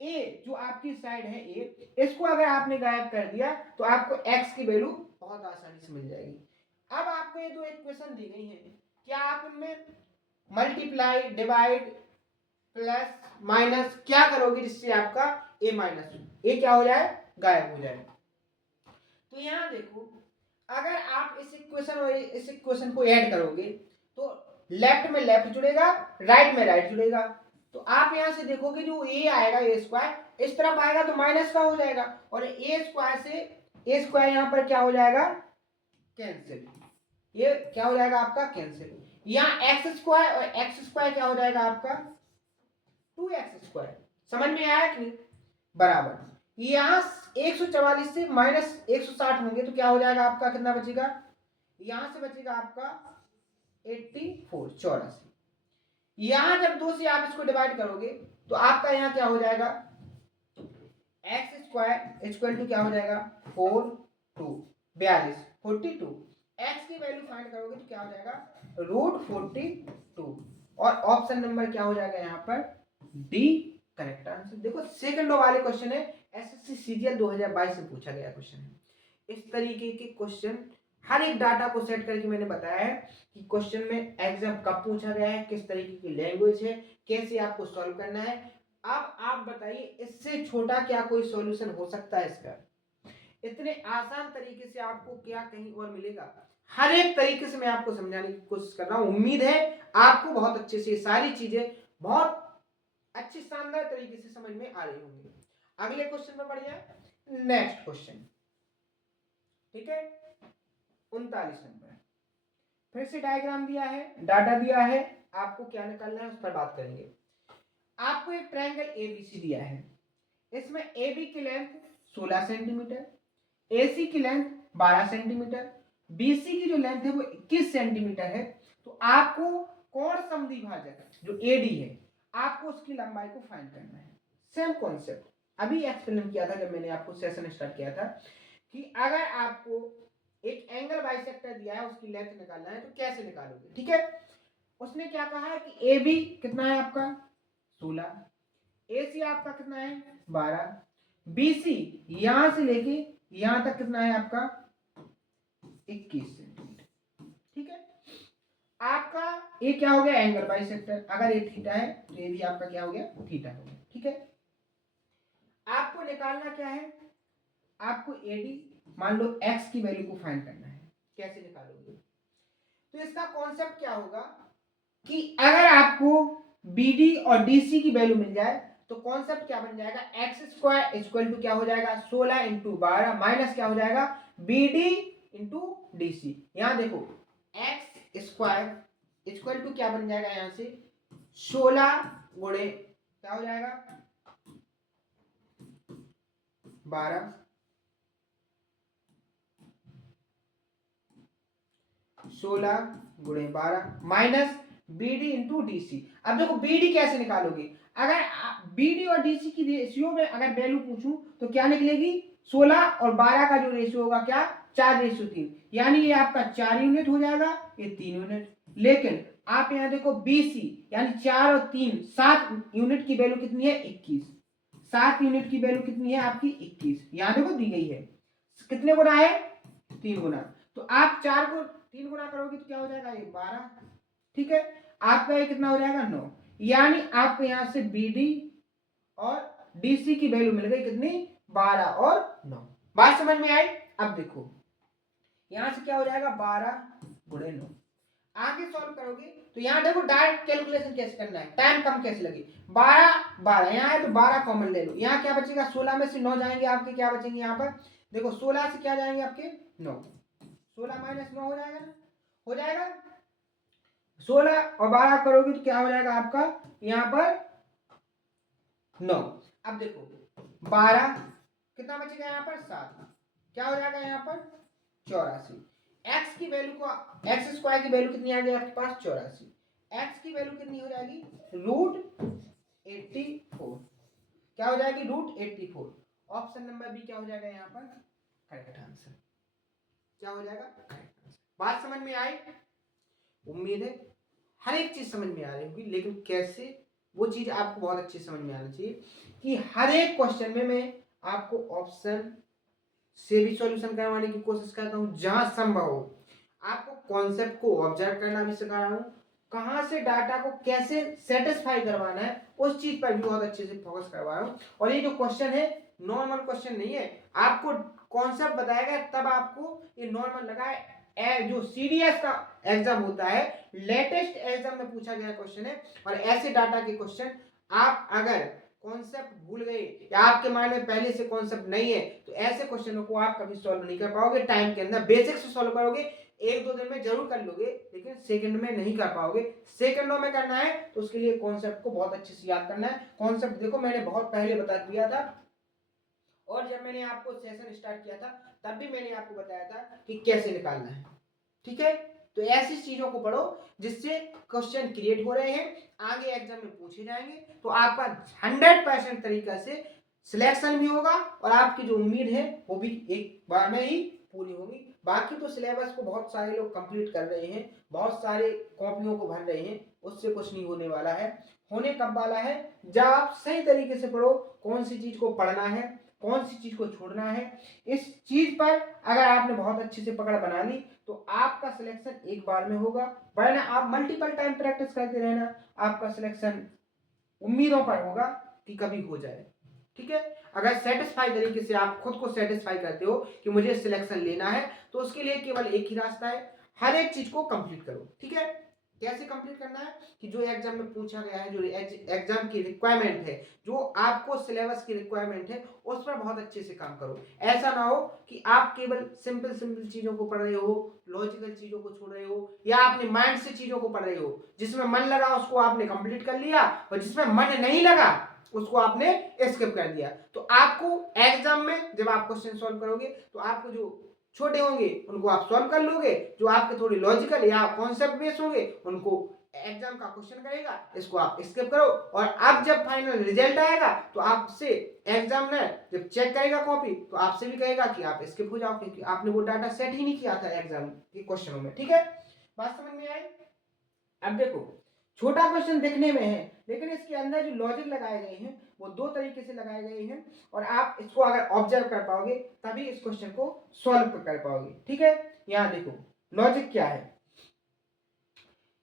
a जो आपकी साइड है a, इसको अगर आपने गायब कर दिया तो आपको x की वैल्यू बहुत आसानी से मिल जाएगी। अब आपको ये दो इक्वेशन दी गई हैं, क्या आप इनमें मल्टीप्लाई डिवाइड प्लस माइनस क्या करोगे जिससे आपका a क्या हो जाए गायब हो जाए। तो यहां देखो अगर आप इस इक्वेशन और इस इक्वेशन को ऐड करोगे तो लेफ्ट में लेफ्ट जुड़ेगा, राइट में राइट जुड़ेगा। तो आप यहां से देखोगे जो a आएगा a² इस तरफ आएगा तो माइनस का हो जाएगा और a² से a² यहां पर क्या हो जाएगा कैंसिल, ये क्या हो जाएगा आपका कैंसिल। यहाँ x² और x² क्या हो जाएगा आपका 2x²। समझ में आया कि नहीं, बराबर। यहाँ 144 से -160 होंगे तो क्या हो जाएगा आपका कितना बचेगा, यहां से बचेगा आपका 84। यहां जब 2 से आप इसको डिवाइड करोगे तो आपका यहाँ क्या हो जाएगा x² इक्वल टू क्या हो जाएगा 42 x की वैल्यू फाइंड करोगे तो क्या हो जाएगा √42 और ऑप्शन नंबर क्या हो जाएगा यहाँ पर डी करेक्ट आंसर। देखो सेकंड वाले क्वेश्चन है एसएससी सीजीएल 2022 में पूछा गया क्वेश्चन है। इस तरीके के क्वेश्चन हर एक डाटा को सेट करके मैंने बताया है कि क्वेश्चन में एग्जाम कब पूछा गया है, किस तरीके की लैंग्वेज है, कैसे आपको सॉल्व करना है। अब आप बताइए इससे छोटा क्या कोई सॉल्यूशन हो सकता है इसका। इतने आसान तरीके से आपको क्या कहीं और मिलेगा। हर एक तरीके से मैं आपको समझाने की कोशिश कर रहा हूं। उम्मीद है आपको बहुत अच्छे से सारी चीजें बहुत अच्छी शानदार तरीके से समझ में आ रही होंगी। अगले क्वेश्चन पर बढ़ जाए। नेक्स्ट क्वेश्चन, ठीक है 39 नंबर। फिर से डायग्राम दिया है, डाटा दिया है, आपको क्या निकालना है उस पर बात करेंगे। आपको एक ट्रायंगल एबीसी दिया है, इसमें एबी की लेंथ 16 सेंटीमीटर, एसी की लेंथ 12 सेंटीमीटर, बीसी की जो लेंथ है वो 21 सेंटीमीटर है। तो आपको कोण समद्विभाजक जो एडी है आपको उसकी लंबाई को फाइंड करना है। सेम कॉन्सेप्ट अभी एक्सप्लेन किया था जब मैंने आपको सेशन स्टार्ट किया था कि अगर आपको एक एंगल बाइसेक्टर दिया है उसकी लेंथ निकालना है तो कैसे निकालोगे, ठीक है। उसने क्या कहा है कि ए बी कितना है आपका 16, ए सी आपका कितना है 12, बी सी यहां से लेके यहां तक कितना है आपका 21 सेंटीमीटर, ठीक है। आपका ये क्या हो गया एंगल बाइसेक्टर, अगर ये थीटा है तो ये भी आपका क्या हो गया थीटा हो गया, ठीक है। आपको निकालना क्या है, आपको एडी मान लो एक्स की वैल्यू को फाइंड करना है। कैसे निकालोगे, तो इसका कॉन्सेप्ट क्या होगा कि अगर आपको बीडी और डीसी की वैल्यू मिल जाए तो कॉन्सेप्ट क्या बन जाएगा x² इक्वल टू क्या हो जाएगा 16 × 12 माइनस क्या हो जाएगा बीडी × डीसी। यहां देखो x² इक्वल टू क्या बन जाएगा यहां से 16 गुणे क्या हो जाएगा 12 16 × 12 माइनस BD इंटू DC। अब देखो BD कैसे निकालोगे, अगर BD और DC की रेशियो में अगर वैल्यू पूछूं तो क्या निकलेगी, 16 और 12 का जो रेशियो होगा क्या, 4:3, यानी ये आपका 4 यूनिट हो जाएगा, ये 3 यूनिट। लेकिन आप यहाँ देखो BC यानी 4 और 3 7 यूनिट की वैल्यू कितनी है, 21। 7 यूनिट की वैल्यू कितनी है आपकी, 21। यहाँ देखो दी गई है, कितने गुना है, 3 गुना। तो आप 4 को 3 गुना करोगे तो क्या हो जाएगा, ये 12। ठीक है, आपका ये कितना हो जाएगा, 9। यानी आपको यहाँ से BD और DC की वैल्यू मिल गई कितनी, 12 और 9। बात समझ में आई। अब देखो यहां से क्या हो जाएगा, 12 गुणे 9। आगे सॉल्व करोगे तो यहाँ देखो डायरेक्ट कैलकुलेशन कैसे करना है, टाइम कम कैसे लगे। 12 12 यहाँ है तो 12 कॉमन ले लो, यहाँ क्या बचेगा, 16 में से 9 जाएंगे आपके, क्या बचेंगे यहाँ पर, देखो 16 से क्या जाएंगे आपके 9, 16 माइनस 9 हो जाएगा ना, हो जाएगा। 16 और 12 करोगे तो क्या हो जाएगा आपका यहाँ पर 9। अब देखो 12 कितना बचेगा यहाँ पर 7, क्या हो जाएगा यहाँ पर 84। एक्स की वैल्यू को, एक्स स्क्वायर की वैल्यू कितनी आ गई आपके पास, 84। एक्स की वैल्यू कितनी हो जाएगी, √84, क्या हो जाएगी, √84। ऑप्शन नंबर बी क्या हो जाएगा यहाँ पर करेक्ट आंसर, क्या हो जाएगा करेक्ट आंसर। बात समझ में आई, उम्मीद है हर एक चीज समझ में आ रही होगी, लेकिन कैसे वो चीज आपको बहुत अच्छी समझ में आनी चाहिए कि हर एक क्वेश्चन में मैं आपको ऑप्शन से भी सॉल्यूशन करवाने की कोशिश करता हूँ, जहां संभव हो आपको कॉन्सेप्ट को ऑब्जर्व करना भी सिखा रहा हूँ, कहां से डाटा को कैसे सेटिस्फाई करवाना है उस चीज पर भी बहुत अच्छे से फोकस करवा रहा हूँ। और ये जो क्वेश्चन है नॉर्मल क्वेश्चन नहीं है, आपको कॉन्सेप्ट बताएगा तब आपको ये नॉर्मल लगा है। जो सीडीएस का एग्जाम होता है, लेटेस्ट एग्जाम में पूछा गया क्वेश्चन है, और ऐसे डाटा के क्वेश्चन आप अगर कॉन्सेप्ट भूल गए या आपके माइंड में पहले से कॉन्सेप्ट नहीं है तो ऐसे क्वेश्चनों को आप कभी सॉल्व नहीं कर पाओगे टाइम के अंदर। बेसिक से सॉल्व करोगे, 1-2 दिन में जरूर कर लोगे, लेकिन सेकंड में नहीं कर पाओगे। सेकंडों में करना है तो उसके लिए कॉन्सेप्ट को बहुत अच्छे से याद करना है। कॉन्सेप्ट देखो मैंने बहुत पहले बता दिया था, और जब मैंने आपको सेशन स्टार्ट किया था तब भी मैंने आपको बताया था कि कैसे निकालना है। ठीक है, तो ऐसी चीजों को पढ़ो जिससे क्वेश्चन क्रिएट हो रहे हैं, आगे एग्जाम में पूछे जाएंगे, तो आपका 100% तरीका से सिलेक्शन भी होगा और आपकी जो उम्मीद है वो भी एक बार में ही पूरी होगी। बाकी तो सिलेबस को बहुत सारे लोग कंप्लीट कर रहे हैं, बहुत सारे कॉपियों को भर रहे हैं, उससे कुछ नहीं होने वाला है। होने कब वाला है, जब आप सही तरीके से पढ़ो कौन सी चीज को पढ़ना है, कौन सी चीज को छोड़ना है। इस चीज पर अगर आपने बहुत अच्छे से पकड़ बना ली तो आपका सिलेक्शन एक बार में होगा, वरना आप मल्टीपल टाइम प्रैक्टिस करते रहना, आपका सिलेक्शन उम्मीदों पर होगा कि कभी हो जाए। ठीक है, अगर सेटिस्फाई तरीके से आप खुद को सेटिस्फाई करते हो कि मुझे सिलेक्शन लेना है तो उसके लिए केवल एक ही रास्ता है, हर एक चीज को कंप्लीट करो। ठीक है, कैसे कंप्लीट करना है कि जो एग्जाम में पूछा गया है, जो एग्जाम की रिक्वायरमेंट है, जो आपको सिलेबस की रिक्वायरमेंट है, उस पर बहुत अच्छे से काम करो। ऐसा ना हो कि आप केवल सिंपल सिंपल चीजों को पढ़ रहे हो, लॉजिकल चीजों को छोड़ रहे हो, या अपने माइंड से चीजों को पढ़ रहे हो, जिसमें मन लगा उसको आपने कंप्लीट कर लिया और जिसमें मन नहीं लगा उसको आपने स्किप कर दिया। तो आपको एग्जाम में जब आप क्वेश्चन सॉल्व करोगे तो आपको जो छोटे होंगे उनको आप सॉल्व कर लोगे, जो आपके थोड़ी लॉजिकल या कॉन्सेप्ट बेस होंगे उनको एग्जाम का क्वेश्चन करेगा, इसको आप स्किप करो। और अब जब फाइनल रिजल्ट आएगा तो आपसे एग्जामिनर जब चेक करेगा कॉपी तो आपसे भी कहेगा कि आप स्किप हो जाओ, क्योंकि आपने वो डाटा सेट ही नहीं किया था एग्जाम के क्वेश्चनों में। ठीक है, बात समझ में आई। अब देखो छोटा क्वेश्चन दिखने में है, लेकिन इसके अंदर जो लॉजिक लगाए गए हैं वो दो तरीके से लगाए गए हैं, और आप इसको अगर ऑब्जर्व कर पाओगे तभी इस क्वेश्चन को सॉल्व कर पाओगे। ठीक है, यहां देखो लॉजिक क्या है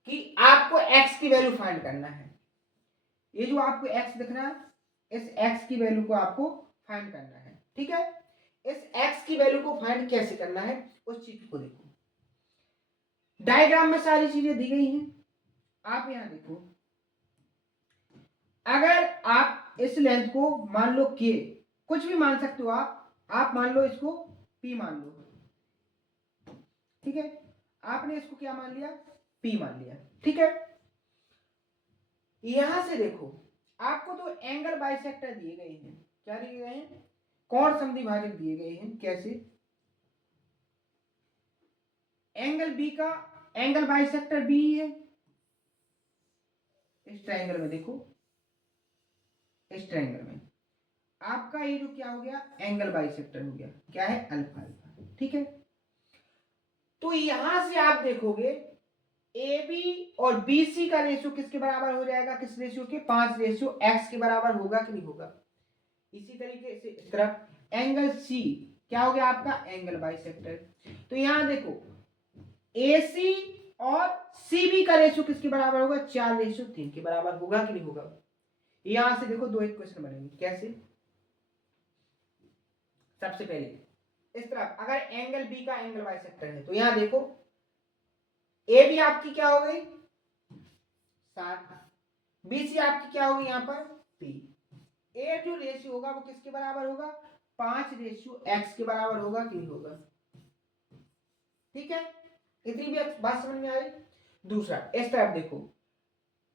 कि आपको x की वैल्यू फाइंड करना है। ये जो आपको x दिख रहा है, इस x की वैल्यू को आपको फाइंड करना है। ठीक है, इस x की वैल्यू को फाइंड कैसे करना है उस चीज को देखो। डायग्राम में सारी चीजें दी गई हैं, आप यहां देखो। अगर आप इस लेंथ को मान लो k, कुछ भी मान सकते हो आप मान लो इसको p मान लो। ठीक है, आपने इसको क्या मान लिया, p मान लिया। ठीक है, यहां से देखो आपको तो एंगल बाइसेक्टर दिए गए हैं, क्या दिए गए हैं, कोण समद्विभाजक दिए गए हैं। कैसे, एंगल बी का एंगल बाइसेक्टर बी है, इस ट्रायंगल में देखो, इस ट्रायंगल में आपका ये जो क्या हो गया, एंगल बाइसेक्टर हो गया, क्या है, अल्फा अल्फा, ठीक है। तो यहां से आप देखोगे ए बी और बी सी का रेशियो किसके बराबर हो जाएगा, किस रेशियो के, 5:x के बराबर होगा कि नहीं होगा। इसी तरीके से इस तरफ एंगल सी क्या हो गया आपका, एंगल बाइसेक्टर। तो यहां देखो ए सी और सी बी का रेशियो किसके बराबर होगा, 4:3 के बराबर होगा कि नहीं होगा। यहां से देखो दो इक्वेशन बनेंगे, कैसे, सबसे पहले इस तरफ अगर एंगल बी का एंगल बाइसेक्टर है तो यहां देखो ए बी आपकी क्या हो गई 7, बी सी आपकी क्या होगी यहाँ पर 3। ए जो रेशियो होगा वो किसके बराबर होगा, 5:x के बराबर होगा कि नहीं होगा। ठीक है, इतनी भी बात समझ में आई। दूसरा इस तरफ देखो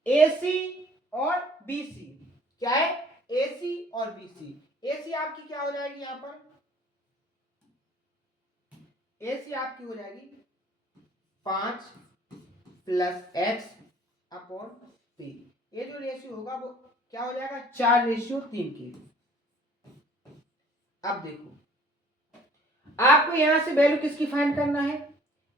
AC और BC, क्या है, AC और BC। AC आपकी क्या हो जाएगी यहां पर, AC आपकी हो जाएगी 5 + x अपॉन p। ये जो रेशियो होगा वो क्या हो जाएगा, 4:3 के। अब देखो आपको यहां से वैल्यू किसकी फाइंड करना है,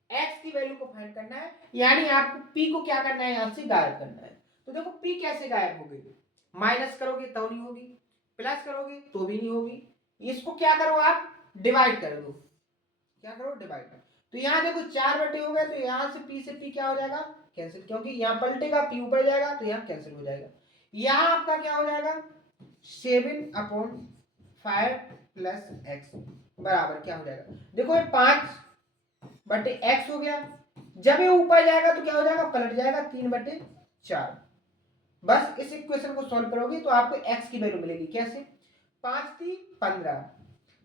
x की वैल्यू को फाइंड करना है, यानी आपको p को क्या करना है, यहां से गायब करना है। तो देखो p कैसे गायब होगी, माइनस करोगे तो नहीं होगी, प्लस करोगे तो भी नहीं होगी, इसको क्या करो आप डिवाइड कर दो, क्या करो डिवाइड कर। तो यहाँ देखो 4 बटे हो गए, तो यहाँ से p से p क्या हो जाएगा, कैंसिल, क्योंकि यहाँ पलटेगा p ऊपर जाएगा तो यहाँ कैंसिल हो जाएगा। यहाँ आपका क्या हो जाएगा 7/5 + x बराबर क्या हो जाएगा, देखो ये 5/x हो गया, जब ये ऊपर जाएगा तो क्या हो जाएगा, पलट जाएगा 3/4। बस इस इक्वेशन को सॉल्व करोगे तो आपको x की वैल्यू मिलेगी, कैसे, 5 थी 15,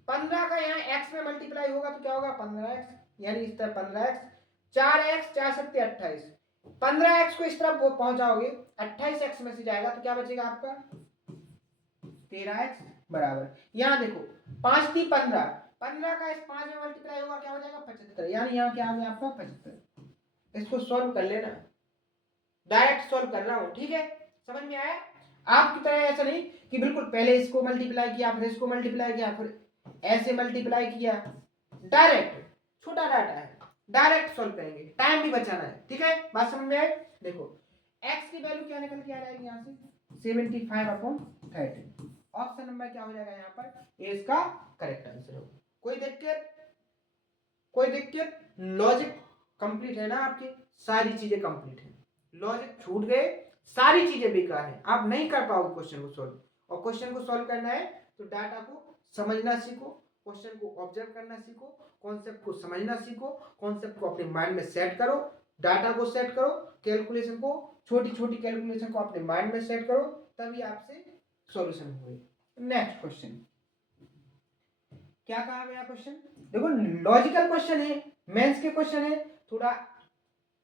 15 का यहाँ x में मल्टीप्लाई होगा तो क्या होगा 15x, यानी इस तरफ 15x, 4x 4 7 28, 15x को इस तरफ पहुंचाओगे 28x में से जाएगा तो क्या बचेगा आपका 13x बराबर। यहाँ देखो 5 थी 15, 15 का इस 5 में मल्टीप्लाई होगा क्या हो जाएगा 75, यानी यहाँ क्या आ गया आपका 75। इसको सॉल्व कर लेना, डायरेक्ट सॉल्व कर रहा हूं, ठीक है, समझ में आया। आपकी तरह ऐसा नहीं कि बिल्कुल पहले इसको मल्टीप्लाई किया फिर इसको मल्टीप्लाई किया फिर ऐसे मल्टीप्लाई किया, डायरेक्ट, छोटा डाटा है, डायरेक्ट सॉल्व करेंगे, टाइम भी बचाना है, ठीक है, बात समझ में आई। देखो x की वैल्यू क्या निकल के आ जाएगी यहाँ से 75/30। ऑप्शन नंबर क्या हो जाएगा यहाँ पर, ये इसका करेक्ट आंसर होगा। कोई दिक्कत, कोई दिक्कत, लॉजिक कंप्लीट है ना आपके, सारी चीजें कंप्लीट है, लॉजिक छूट गए, सारी चीजें बेकार है, आप नहीं कर पाओगे क्वेश्चन को सॉल्व। और क्वेश्चन को सॉल्व करना है तो डाटा को समझना सीखो, क्वेश्चन को ऑब्जर्व करना सीखो, कॉन्सेप्ट को समझना सीखो, कॉन्सेप्ट को अपने माइंड में सेट करो, डाटा को सेट करो, कैलकुलेशन को, छोटी छोटी कैलकुलेशन को अपने माइंड में सेट करो, तभी आपसे सॉल्यूशन होगी। नेक्स्ट क्वेश्चन, क्या कहा गया क्वेश्चन, देखो लॉजिकल क्वेश्चन है, मेंस के क्वेश्चन है, थोड़ा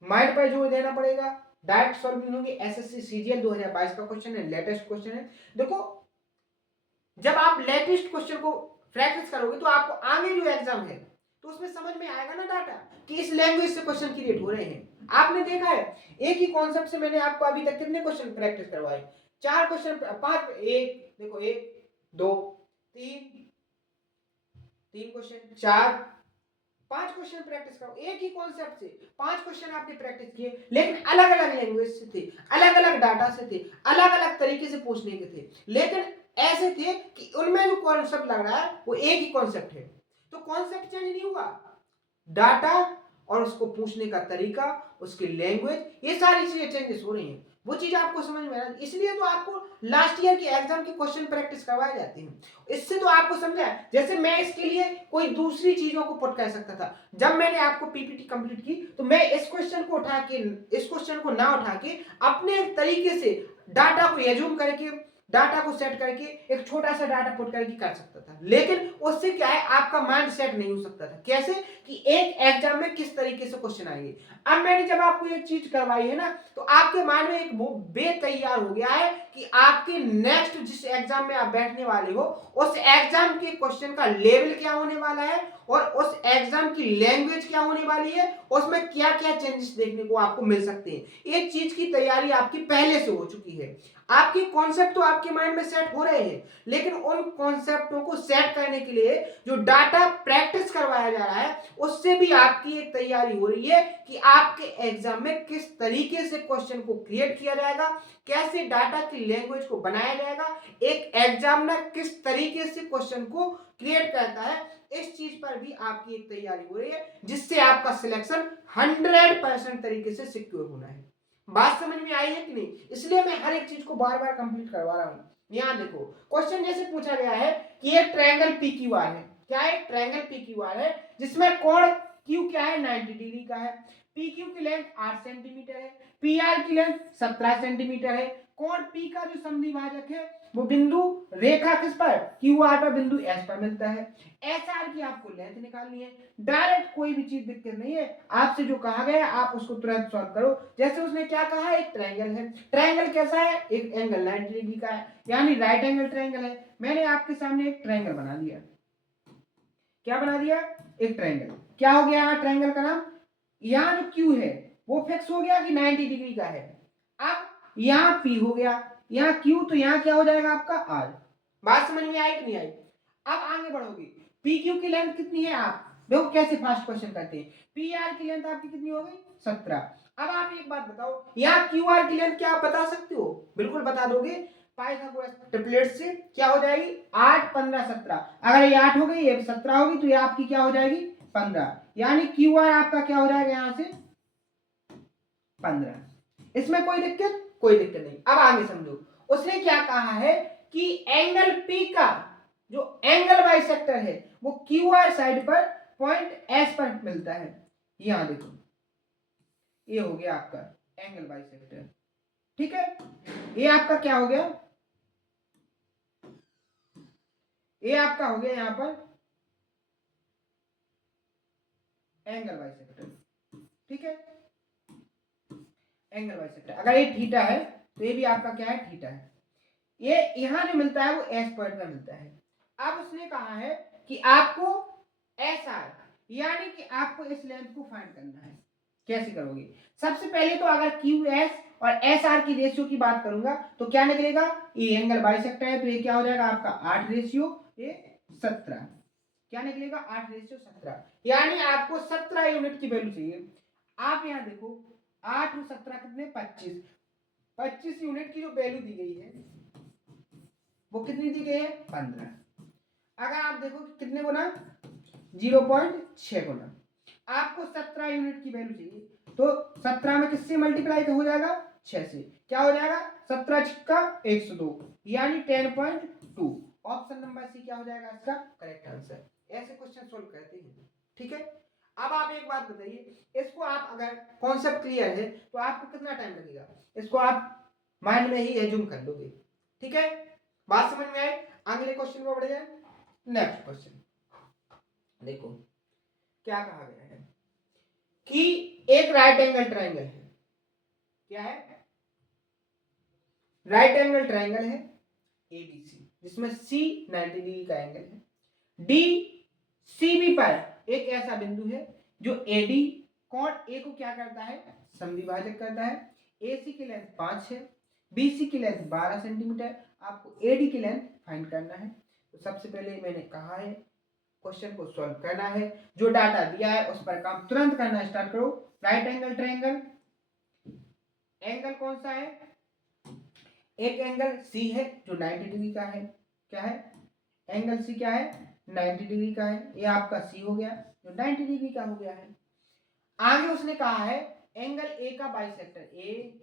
माइंड पर जोर देना पड़ेगा, डायरेक्ट सॉल्व नहीं होगी। एसएससी सीजीएल 2022 का क्वेश्चन है, लेटेस्ट क्वेश्चन है। देखो जब आप लेटेस्ट क्वेश्चन को प्रैक्टिस करोगे तो आपको आगे जो एग्जाम है तो उसमें समझ में आएगा ना डाटा कि इस लैंग्वेज से क्वेश्चन क्रिएट हो रहे हैं। आपने देखा है एक ही कॉन्सेप्ट से मैंने आपको अभी तक कितने क्वेश्चन प्रैक्टिस करवाए, 4 क्वेश्चन, 5, एक देखो 1 2 3 क्वेश्चन, 4 5 क्वेश्चन प्रैक्टिस करो, एक ही कॉन्सेप्ट से 5 क्वेश्चन आपने प्रैक्टिस किए, लेकिन अलग अलग लैंग्वेज से थे, अलग अलग डाटा से थे, अलग अलग तरीके से पूछने के थे, लेकिन ऐसे थे कि उनमें जो कॉन्सेप्ट लग रहा है वो एक ही कॉन्सेप्ट है। तो कॉन्सेप्ट चेंज नहीं हुआ, डाटा और उसको पूछने का तरीका, उसकी लैंग्वेज, ये सारी चीजें चेंजेस हो रही हैं, वो चीज आपको समझ में आ रही है। इसलिए तो आपको लास्ट ईयर के एग्जाम के क्वेश्चन प्रैक्टिस करवाए जाते हैं, इससे तो आपको समझा है। जैसे मैं इसके लिए कोई दूसरी चीजों को पुट कर सकता था, जब मैंने आपको पीपीटी कंप्लीट की तो मैं इस क्वेश्चन को उठा के, इस क्वेश्चन को ना उठा के अपने तरीके से डाटा को एज्यूम करके, डाटा को सेट करके एक छोटा सा डाटा पुट करके कर सकता था, लेकिन उससे क्या है आपका माइंड सेट नहीं हो सकता था। कैसे कि एक एग्जाम में किस तरीके से क्वेश्चन आएंगे। अब मैंने जब आपको ये चीज करवाई है ना, तो आपके माइंड में एक वो बे तैयार हो गया है कि आपके नेक्स्ट जिस एग्जाम में आप बैठने वाले हो उस एग्जाम के क्वेश्चन का लेवल क्या होने वाला है और उस एग्जाम की लैंग्वेज क्या होने वाली है, उसमें क्या क्या चेंजेस देखने को आपको मिल सकते हैं। एक चीज की तैयारी आपकी पहले से हो चुकी है। आपके कॉन्सेप्ट तो आपके माइंड में सेट हो रहे हैं, लेकिन उन कॉन्सेप्टों को सेट करने के लिए जो डाटा प्रैक्टिस करवाया जा रहा है उससे भी आपकी एक तैयारी हो रही है कि आपके एग्जाम में किस तरीके से क्वेश्चन को क्रिएट किया जाएगा, कैसे डाटा की लैंग्वेज को बनाया जाएगा, एक एग्जामिनर किस तरीके से क्वेश्चन को क्रिएट करता है। इस चीज पर भी आपकी एक तैयारी हो रही है, जिससे आपका सिलेक्शन 100% तरीके से सिक्योर होना है। बात समझ में आई है कि नहीं? इसलिए मैं हर एक चीज को बार बार कंप्लीट करवा रहा हूं। यहां देखो, क्वेश्चन जैसे पूछा गया है कि एक ट्रायंगल पी क्यू आर है। क्या है? ट्रायंगल पी क्यू आर है, जिसमें कोण क्यू क्या है? 90 डिग्री का है। पी क्यू की लेंथ 8 सेंटीमीटर है, पी आर की लेंथ 17 सेंटीमीटर है। कोण पी का जो समद्विभाजक है वो बिंदु रेखा किस पर? क्यू आर पर बिंदु एस पर मिलता है। एस आर की आपको लेंथ निकालनी है। डायरेक्ट कोई भी चीज दिक्कत नहीं है, आपसे जो कहा गया आप उसको तुरंत सॉल्व करो। जैसे उसने क्या कहा है, एक ट्रायंगल है। ट्रायंगल कैसा है? एक एंगल 90 डिग्री का है, यानी राइट एंगल ट्रायंगल है। मैंने आपके सामने एक ट्रायंगल बना दिया। क्या बना दिया? एक ट्रायंगल। क्या हो गया यहाँ ट्रायंगल का नाम? यहाँ जो क्यू है वो फिक्स हो गया कि 90 डिग्री का है। अब यहाँ पी हो गया, यहाँ क्यू, तो यहाँ क्या हो जाएगा आपका आर। बात समझ में आई कि नहीं आई? अब आगे बढ़ोगे, पी क्यू की लेंथ कितनी है? आप देखो कैसे फास्ट क्वेश्चन करते हैं। पी आर की लेंथ आपकी कितनी हो गई? 17। अब आप एक बात बताओ, यहाँ क्यू आर की लेंथ क्या आप बता सकते हो? बिल्कुल बता दोगे। पाइथागोरस ट्रिपलेट से क्या हो जाएगी? 8 15 17। अगर ये 8 हो गई, ये 17 होगी, तो ये आपकी क्या हो जाएगी? 15। यानी क्यू आर आपका क्या हो जाएगा यहां से? 15। इसमें कोई दिक्कत? कोई दिक्कत नहीं। अब आगे समझो, उसने क्या कहा है कि एंगल पी का जो एंगल बाइसेक्टर है वो क्यू आर साइड पर पॉइंट एस पर मिलता है। यहां देखो, ये हो गया आपका एंगल बाइसेक्टर। ठीक है, ये आपका क्या हो गया? ये आपका हो गया यहां पर एंगल बाइसेक्टर। ठीक है, एंगल बाइसेक्टर। अगर ये थीटा है तो ये भी आपका क्या है? थीटा है। ये यहां जो मिलता है वो एस पॉइंट में मिलता है। अब उसने कहा है कि आपको एस आर, यानी कि आपको इस लेंथ को फाइंड करना है। कैसे करोगे? सबसे पहले तो अगर क्यू एस और एस आर की रेशियो की बात करूंगा तो क्या निकलेगा? ये एंगल बाइसेक्टर है तो ये क्या हो जाएगा आपका 8 रेशियो ये 17। क्या निकलेगा? 8 रेशियो 17, यानी आपको 17 यूनिट की वैल्यू चाहिए। आप यहां देखो, 8 और 17 कितने? 25। 25 यूनिट की जो वैल्यू दी गई है वो कितनी दी गई है? 15। अगर आप देखो कितने गुना? 0.6 गुना। आपको 17 यूनिट की वैल्यू चाहिए, तो 17 में किससे मल्टीप्लाई हो जाएगा? 6 से। क्या हो जाएगा? 17 छिक्का 102, यानी 10.2। ऑप्शन नंबर सी क्या हो जाएगा इसका करेक्ट आंसर। ऐसे क्वेश्चन सोल्व करते हैं। ठीक है, अब आप एक बात बताइए, इसको आप अगर कॉन्सेप्ट क्लियर है तो आपको कितना टाइम लगेगा? इसको आप माइंड में ही एज्यूम कर लोगे। ठीक है, बात समझ में आई? अगले क्वेश्चन को बढ़ जाए। नेक्स्ट क्वेश्चन देखो, क्या कहा गया है कि एक राइट एंगल ट्रायंगल है। क्या है? राइट एंगल ट्रायंगल है एबीसी, जिसमें सी 90 डिग्री का एंगल है। डी सी बी पर एक ऐसा बिंदु है जो एडी कोण ए को क्या करता है? समद्विभाजक करता है। एसी की लेंथ 5 है, बीसी की लेंथ 12 सेंटीमीटर। आपको एडी की लेंथ फाइंड करना है। तो सबसे पहले मैंने कहा है क्वेश्चन को सॉल्व करना है, जो डाटा दिया है उस पर काम तुरंत करना स्टार्ट करो। राइट एंगल ट्रायंगल, एंगल कौन सा है? एक एंगल सी है जो 90 डिग्री का है। क्या है? एंगल सी क्या है? 90 डिग्री का है। ये आपका सी हो गया जो 90 डिग्री का हो गया है। आगे उसने कहा है एंगल ए का बाइसेक्टर, ए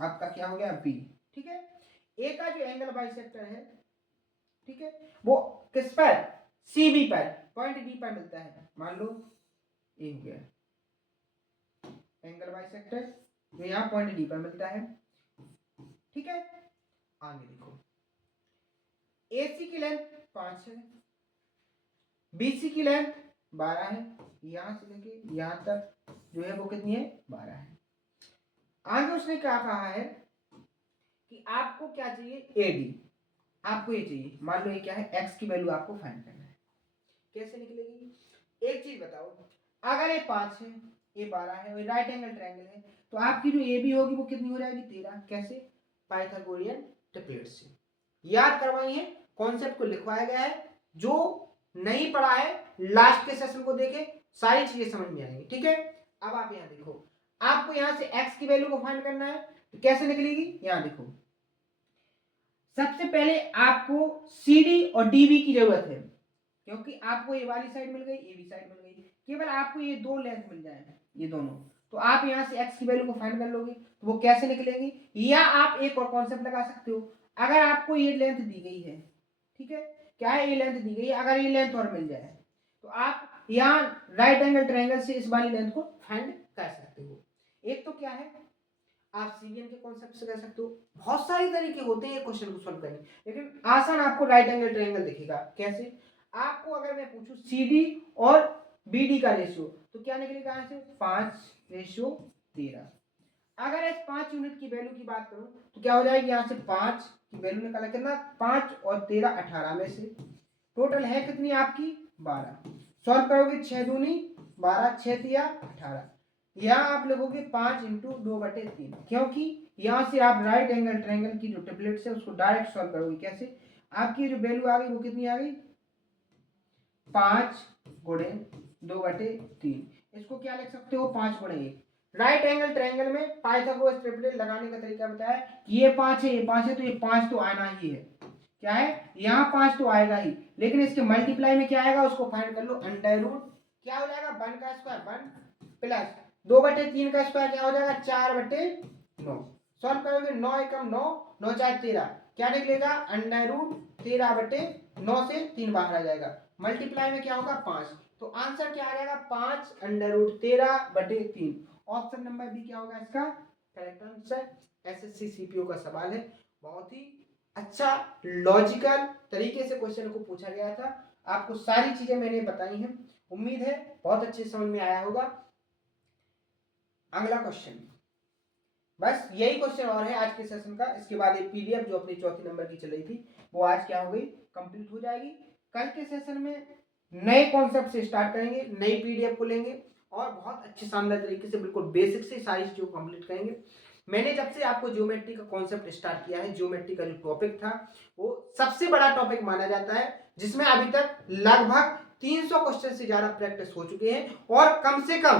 आपका क्या हो गया? बी। ठीक है, ए का जो एंगल बाइसेक्टर है, ठीक है, वो किस पर? सी बी पर, पॉइंट डी पर मिलता है। मान लो ये हो गया एंगल बाइसेक्टर, जो यहाँ पॉइंट डी पर मिलता है। ठीक है, आगे देखो, एसी की लेंथ 5 है, बीसी की लेंथ 12 है, यहाँ से लेके यहाँ तक जो है वो कितनी है 12 है। आगे उसने क्या कहा है कि आपको क्या चाहिए AD, आपको ये चाहिए, मान लो ये क्या है x की वैल्यू आपको फाइंड करना है। कैसे निकलेगी? एक चीज बताओ, अगर ये 5 है, ये 12 है और राइट एंगल ट्रायंगल है, तो आपकी जो AB होगी वो कितनी हो जाएगी 13। कैसे? पाइथागोरियन ट्रिपलेट से। याद करवाइए, कॉन्सेप्ट को लिखवाया गया है, जो नहीं पढ़ा है लास्ट के सेशन को देखे, सारी चीजें समझ में आएंगी। ठीक है, अब आप यहाँ देखो, आपको यहाँ से x की वैल्यू को फाइंड करना है, तो कैसे निकलेगी? यहाँ देखो, सबसे पहले आपको CD और DB की जरूरत है, क्योंकि आपको ये वाली साइड मिल गई, ये भी साइड मिल गई, केवल आपको ये दो लेंथ मिल जाए, ये दोनों, तो आप यहाँ से x की वैल्यू को फाइंड कर लोगे, तो वो कैसे निकलेगी? या आप एक और कॉन्सेप्ट लगा सकते हो, अगर आपको ये लेंथ दी गई है, ठीक है, क्या है, ये लेंथ दी गई है, अगर ये लेंथ और मिल जाए तो आप यहाँ राइट एंगल ट्रायंगल से इस वाली लेंथ को फाइंड कर सकते हो। एक तो क्या है, आप सीबीएम के कॉन्सेप्ट से कर सकते हो, बहुत सारे तरीके होते हैं क्वेश्चन को सॉल्व करने, लेकिन आसान आपको राइट एंगल ट्रायंगल दिखेगा। कैसे? आपको अगर मैं पूछूं CD और BD का रेशियो, तो क्या निकलेगा यहाँ से 5:13। अगर इस 5 यूनिट की वैल्यू की बात करूं तो क्या हो जाएगी, यहाँ से 5 की वैल्यू निकाला, कितना 5 और 13 18 में से टोटल है कितनी आपकी 12। सॉल्व करोगे 6 दूनी 12, 6 तिया 18, यहाँ आप लिखोगे 5 इंटू 2/3, क्योंकि यहाँ से आप राइट एंगल ट्रायंगल की जो ट्रिपलेट्स है उसको डायरेक्ट सॉल्व करोगे। कैसे? आपकी जो वैल्यू आ गई वो कितनी आ गई 5 गुणे 2/3, इसको क्या लिख सकते हो 5 गुणे 1। राइट एंगल ट्रायंगल में पाइथागोरस ट्रिपलेट लगाने का तरीका बताया कि ये 5 है, ये 5 है, तो ये 5 तो आना ही है। क्या है? यहाँ 5 तो आएगा ही, लेकिन इसके मल्टीप्लाई में क्या आएगा उसको फाइंड कर लो, अंडर रूट क्या हो जाएगा 1 का स्क्वायर 1 प्लस 2/3 का स्क्वायर क्या हो जाएगा 4/9। सॉल्व करोगे 9 एकम 9, 9 4 13, क्या निकलेगा अंडर रूट 13/9 से 3 बाहर आ जाएगा, मल्टीप्लाई में क्या होगा 5, तो आंसर क्या आ जाएगा 5 under root 13/3। Option number B क्या होगा इसका करेक्ट आंसर। एसएससी सीपीओ का सवाल है, बहुत ही अच्छा लॉजिकल तरीके से क्वेश्चन को पूछा गया था, आपको सारी चीजें मैंने बताई हैं, उम्मीद है बहुत अच्छे समझ में आया होगा। अगला क्वेश्चन, बस यही क्वेश्चन और है आज के सेशन का, इसके बाद एक पीडीएफ जो अपनी चौथी नंबर की चल रही थी वो आज क्या हो गई कंप्लीट हो जाएगी। कल के सेशन में नए कॉन्सेप्ट से स्टार्ट करेंगे, नई पीडीएफ को लेंगे और बहुत अच्छे शानदार तरीके से बिल्कुल बेसिक से सारी चीजों को कंप्लीट करेंगे। मैंने जब से आपको ज्योमेट्री का कॉन्सेप्ट स्टार्ट किया है, ज्योमेट्री का जो टॉपिक था वो सबसे बड़ा टॉपिक माना जाता है, जिसमें अभी तक लगभग 300 क्वेश्चन से ज्यादा प्रैक्टिस हो चुके हैं और कम से कम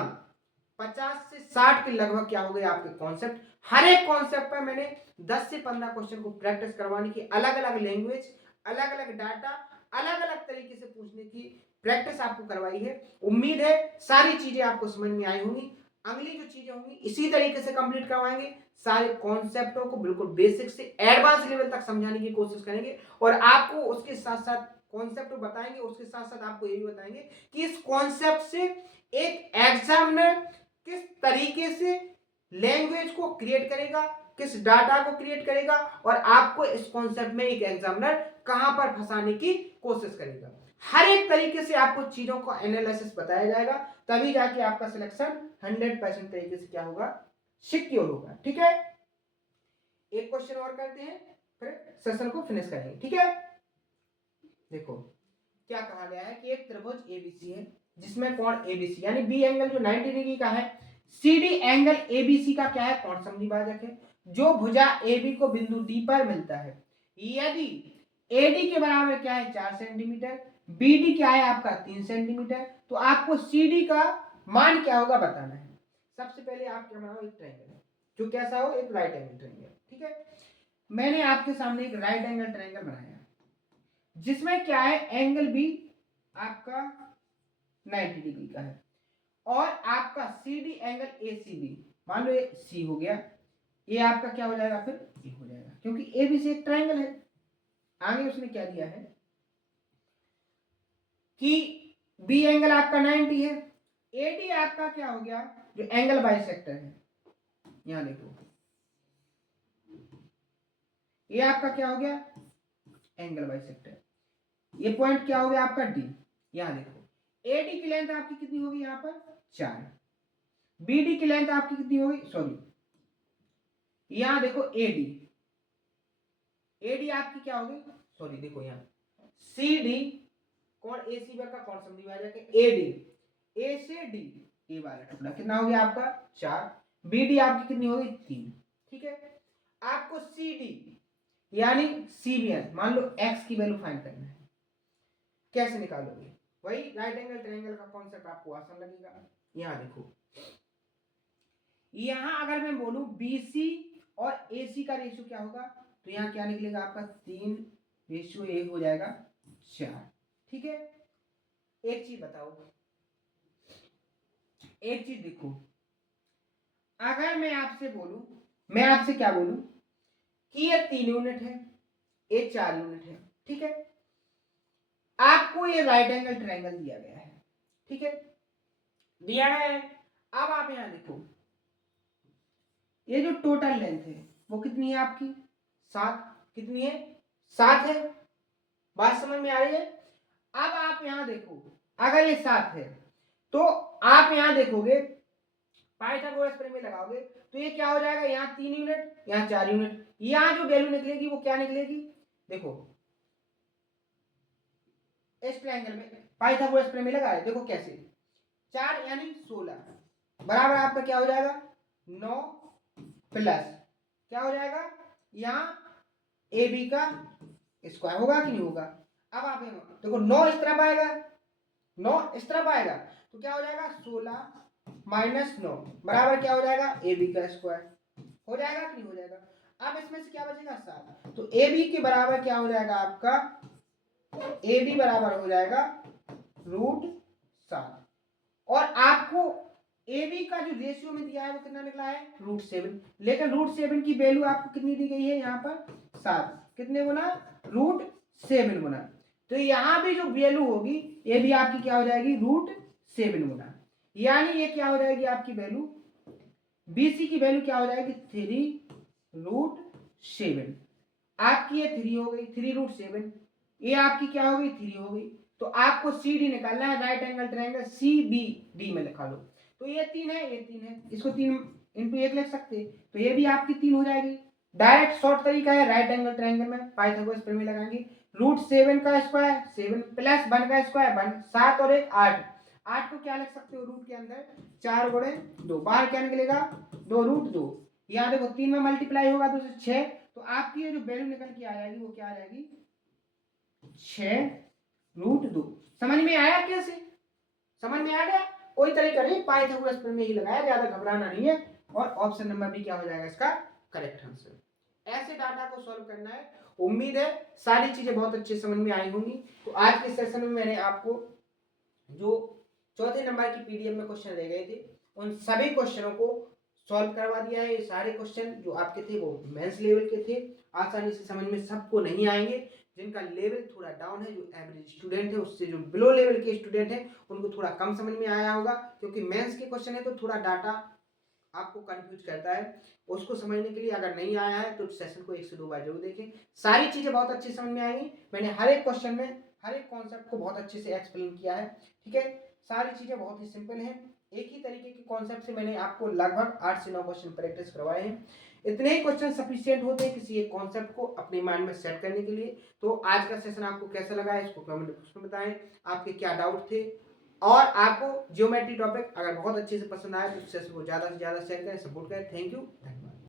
50 से 60 के लगभग क्या हो गए आपके कॉन्सेप्ट। हर एक कॉन्सेप्ट पर मैंने 10 से 15 क्वेश्चन को प्रैक्टिस करवाने की, अलग अलग लैंग्वेज, अलग अलग डाटा, अलग अलग तरीके से पूछने की प्रैक्टिस आपको करवाई है। उम्मीद है सारी चीजें आपको समझ में आई होंगी। अगली जो चीजें होंगी इसी तरीके से कंप्लीट करवाएंगे, सारे कॉन्सेप्टों को बिल्कुल बेसिक से एडवांस लेवल तक समझाने की कोशिश करेंगे और आपको उसके साथ साथ कॉन्सेप्ट बताएंगे, उसके साथ साथ आपको ये भी बताएंगे कि इस कॉन्सेप्ट से एक एग्जामिनर किस तरीके से लैंग्वेज को क्रिएट करेगा, किस डाटा को क्रिएट करेगा और आपको इस कॉन्सेप्ट में एक एग्जामिनर कहां पर फंसाने की कोशिश करेगा। हर एक तरीके से आपको चीजों का एनालिसिस बताया जाएगा, तभी जाके आपका सिलेक्शन 100% तरीके से क्या होगा सिक्योर होगा। ठीक है, एक क्वेश्चन और करते हैं फिर सेशन को फिनिश करेंगे। ठीक है, देखो क्या कहा गया है कि एक त्रिभुज एबीसी है जिसमें कोण एबीसी यानी बी एंगल जो 90 डिग्री का है, सीडी एंगल एबीसी का क्या है कोण समद्विभाजक है, जो भुजा एबी को बिंदु डी पर मिलता है, यदि एडी के बराबर क्या है 4 सेंटीमीटर, बीडी क्या है आपका 3 सेंटीमीटर, तो आपको सीडी का मान क्या होगा बताना है। सबसे पहले आप क्या बनाओ, एक ट्रायंगल जो कैसा हो, एक राइट एंगल ट्रायंगल। ठीक है, मैंने आपके सामने एक राइट एंगल ट्रायंगल बनाया जिसमें क्या है एंगल बी आपका 90 डिग्री का है और आपका CD एंगल ACB, मान लो ये C हो गया, ये आपका क्या हो जाएगा फिर A हो जाएगा, क्योंकि ABC एक ट्रायंगल है। आगे उसने क्या दिया है कि B एंगल आपका 90 है, AD आपका क्या हो गया जो एंगल बाइसेक्टर है, यहां देखो ये आपका क्या हो गया एंगल बाइसेक्टर, ये पॉइंट क्या हो गया आपका D। यहां देखो AD की लेंथ आपकी कितनी होगी यहाँ पर 4, BD की लेंथ आपकी कितनी होगी, सॉरी यहाँ देखो AD आपकी क्या होगी, सॉरी देखो यहाँ CD कौन AC का कौन सा विभाजक है, AD, A से D, ए वाला टुकड़ा कितना हो गया आपका 4, BD आपकी कितनी होगी 3, ठीक है। आपको CD यानी CBN मान लो x की वैल्यू फाइंड करना है, कैसे निकालोगे, वही राइट एंगल ट्रायंगल का कॉन्सेप्ट आपको आसान लगेगा। यहाँ देखो, यहाँ अगर मैं बोलूं BC और AC का रेशियो क्या होगा, तो यहाँ क्या निकलेगा आपका 3 रेशियो 1 हो जाएगा 4, ठीक है। एक चीज बताओ, एक चीज देखो, अगर मैं आपसे बोलूं, मैं आपसे क्या बोलूं कि ये 3 यूनिट है, ये 4 यूनिट है, ठीक है। आपको ये राइट एंगल ट्रायंगल दिया गया है, ठीक है, दिया गया है। अब आप यहां देखो, ये जो टोटल लेंथ है वो कितनी है आपकी 7, कितनी है 7 है, बात समझ में आ रही है। अब आप यहां देखो, अगर ये 7 है तो आप यहां देखोगे पाइथागोरस प्रमेय लगाओगे तो ये क्या हो जाएगा, यहाँ 3 यूनिट, यहाँ 4 यूनिट, यहाँ जो वैल्यू निकलेगी वो क्या निकलेगी, देखो इस ट्रायंगल में पाइथागोरस प्रमेय लगाए, देखो कैसे, 4 यानी 16 बराबर आपका क्या हो जाएगा 9 प्लस क्या हो जाएगा, यहाँ AB का स्क्वायर होगा कि नहीं होगा। अब आप देखो 9 इस तरफ आएगा, 9 इस तरफ आएगा तो क्या हो जाएगा 16 माइनस 9 बराबर क्या हो जाएगा AB का स्क्वायर, हो जाएगा कि नहीं हो जाएगा। अब इसमें से क्या बचेगा 7, तो AB के बराबर क्या हो जाएगा आपका, AB बराबर हो जाएगा √7, और आपको AB का जो रेशियो में दिया है वो कितना निकला है √7, लेकिन √7 की वैल्यू आपको कितनी दी गई है यहाँ पर 7, कितने गुना √7 गुना, तो यहाँ भी जो वैल्यू होगी ये भी आपकी क्या हो जाएगी √7 गुना, यानी ये क्या हो जाएगी आपकी वैल्यू, BC की वैल्यू क्या हो जाएगी 3√7, आपकी ये 3 हो गई, 3√7, ये आपकी क्या हो गई 3 हो गई, तो आपको CD निकालना है, राइट एंगल ट्रायंगल CBD में लिखा लो, तो ये 3 है, ये 3 है, इसको 3 इंटू 1 लिख सकते, तो ये भी आपकी 3 हो जाएगी। डायरेक्ट शॉर्ट तरीका है, राइट एंगल ट्रायंगल में पाइथागोरस प्रमेय लगाएंगे, √7 का स्क्वायर 7 प्लस 1 का स्क्वायर 1, 7 और 1 8, 8 को क्या लिख सकते हो रूट के अंदर 4 गुणे 2, बाहर क्या निकलेगा 2√2, यहाँ देखो 3 में मल्टीप्लाई होगा तो 6, तो आपकी ये जो वैल्यू निकल के आ जाएगी वो क्या आ जाएगी 6√2। समझ में आया, कैसे समझ में आ गया, कोई तरीका नहीं, पाइथागोरस प्रमेय ही लगाया, ज्यादा घबराना नहीं है, और ऑप्शन नंबर भी क्या हो जाएगा इसका करेक्ट आंसर। ऐसे डाटा को सॉल्व करना है। उम्मीद है सारी चीजें बहुत अच्छे समझ में आई होंगी। तो आज के सेशन में मैंने आपको जो चौथे नंबर की पीडीएफ में क्वेश्चन रह गए थे उन सभी क्वेश्चनों को सॉल्व करवा दिया है। ये सारे क्वेश्चन जो आपके थे वो मेंस लेवल के थे, आसानी से समझ में सबको नहीं आएंगे, जिनका लेवल थोड़ा डाउन है, जो एवरेज स्टूडेंट है उससे जो बिलो लेवल के स्टूडेंट है उनको थोड़ा कम समझ में आया होगा, क्योंकि मेंस के क्वेश्चन है तो थोड़ा डाटा आपको कंफ्यूज करता है। उसको समझने के लिए अगर नहीं आया है तो सेशन को 1 से 2 बार जरूर देखें, सारी चीजें बहुत अच्छी समझ में आएंगी। मैंने हर एक क्वेश्चन में हर एक कॉन्सेप्ट को बहुत अच्छे से एक्सप्लेन किया है, ठीक है। सारी चीजें बहुत ही सिंपल हैं, एक ही तरीके के कॉन्सेप्ट से मैंने आपको लगभग 8 से 9 क्वेश्चन प्रैक्टिस करवाए हैं। इतने ही क्वेश्चन सफिशिएंट होते हैं किसी एक कॉन्सेप्ट को अपने माइंड में सेट करने के लिए। तो आज का सेशन आपको कैसा लगा है इसको कमेंट बॉक्स में बताएं, आपके क्या डाउट थे, और आपको ज्योमेट्री टॉपिक अगर बहुत अच्छे से पसंद आया तो इस सेशन को ज़्यादा से ज़्यादा शेयर करें, सपोर्ट करें। Thank you.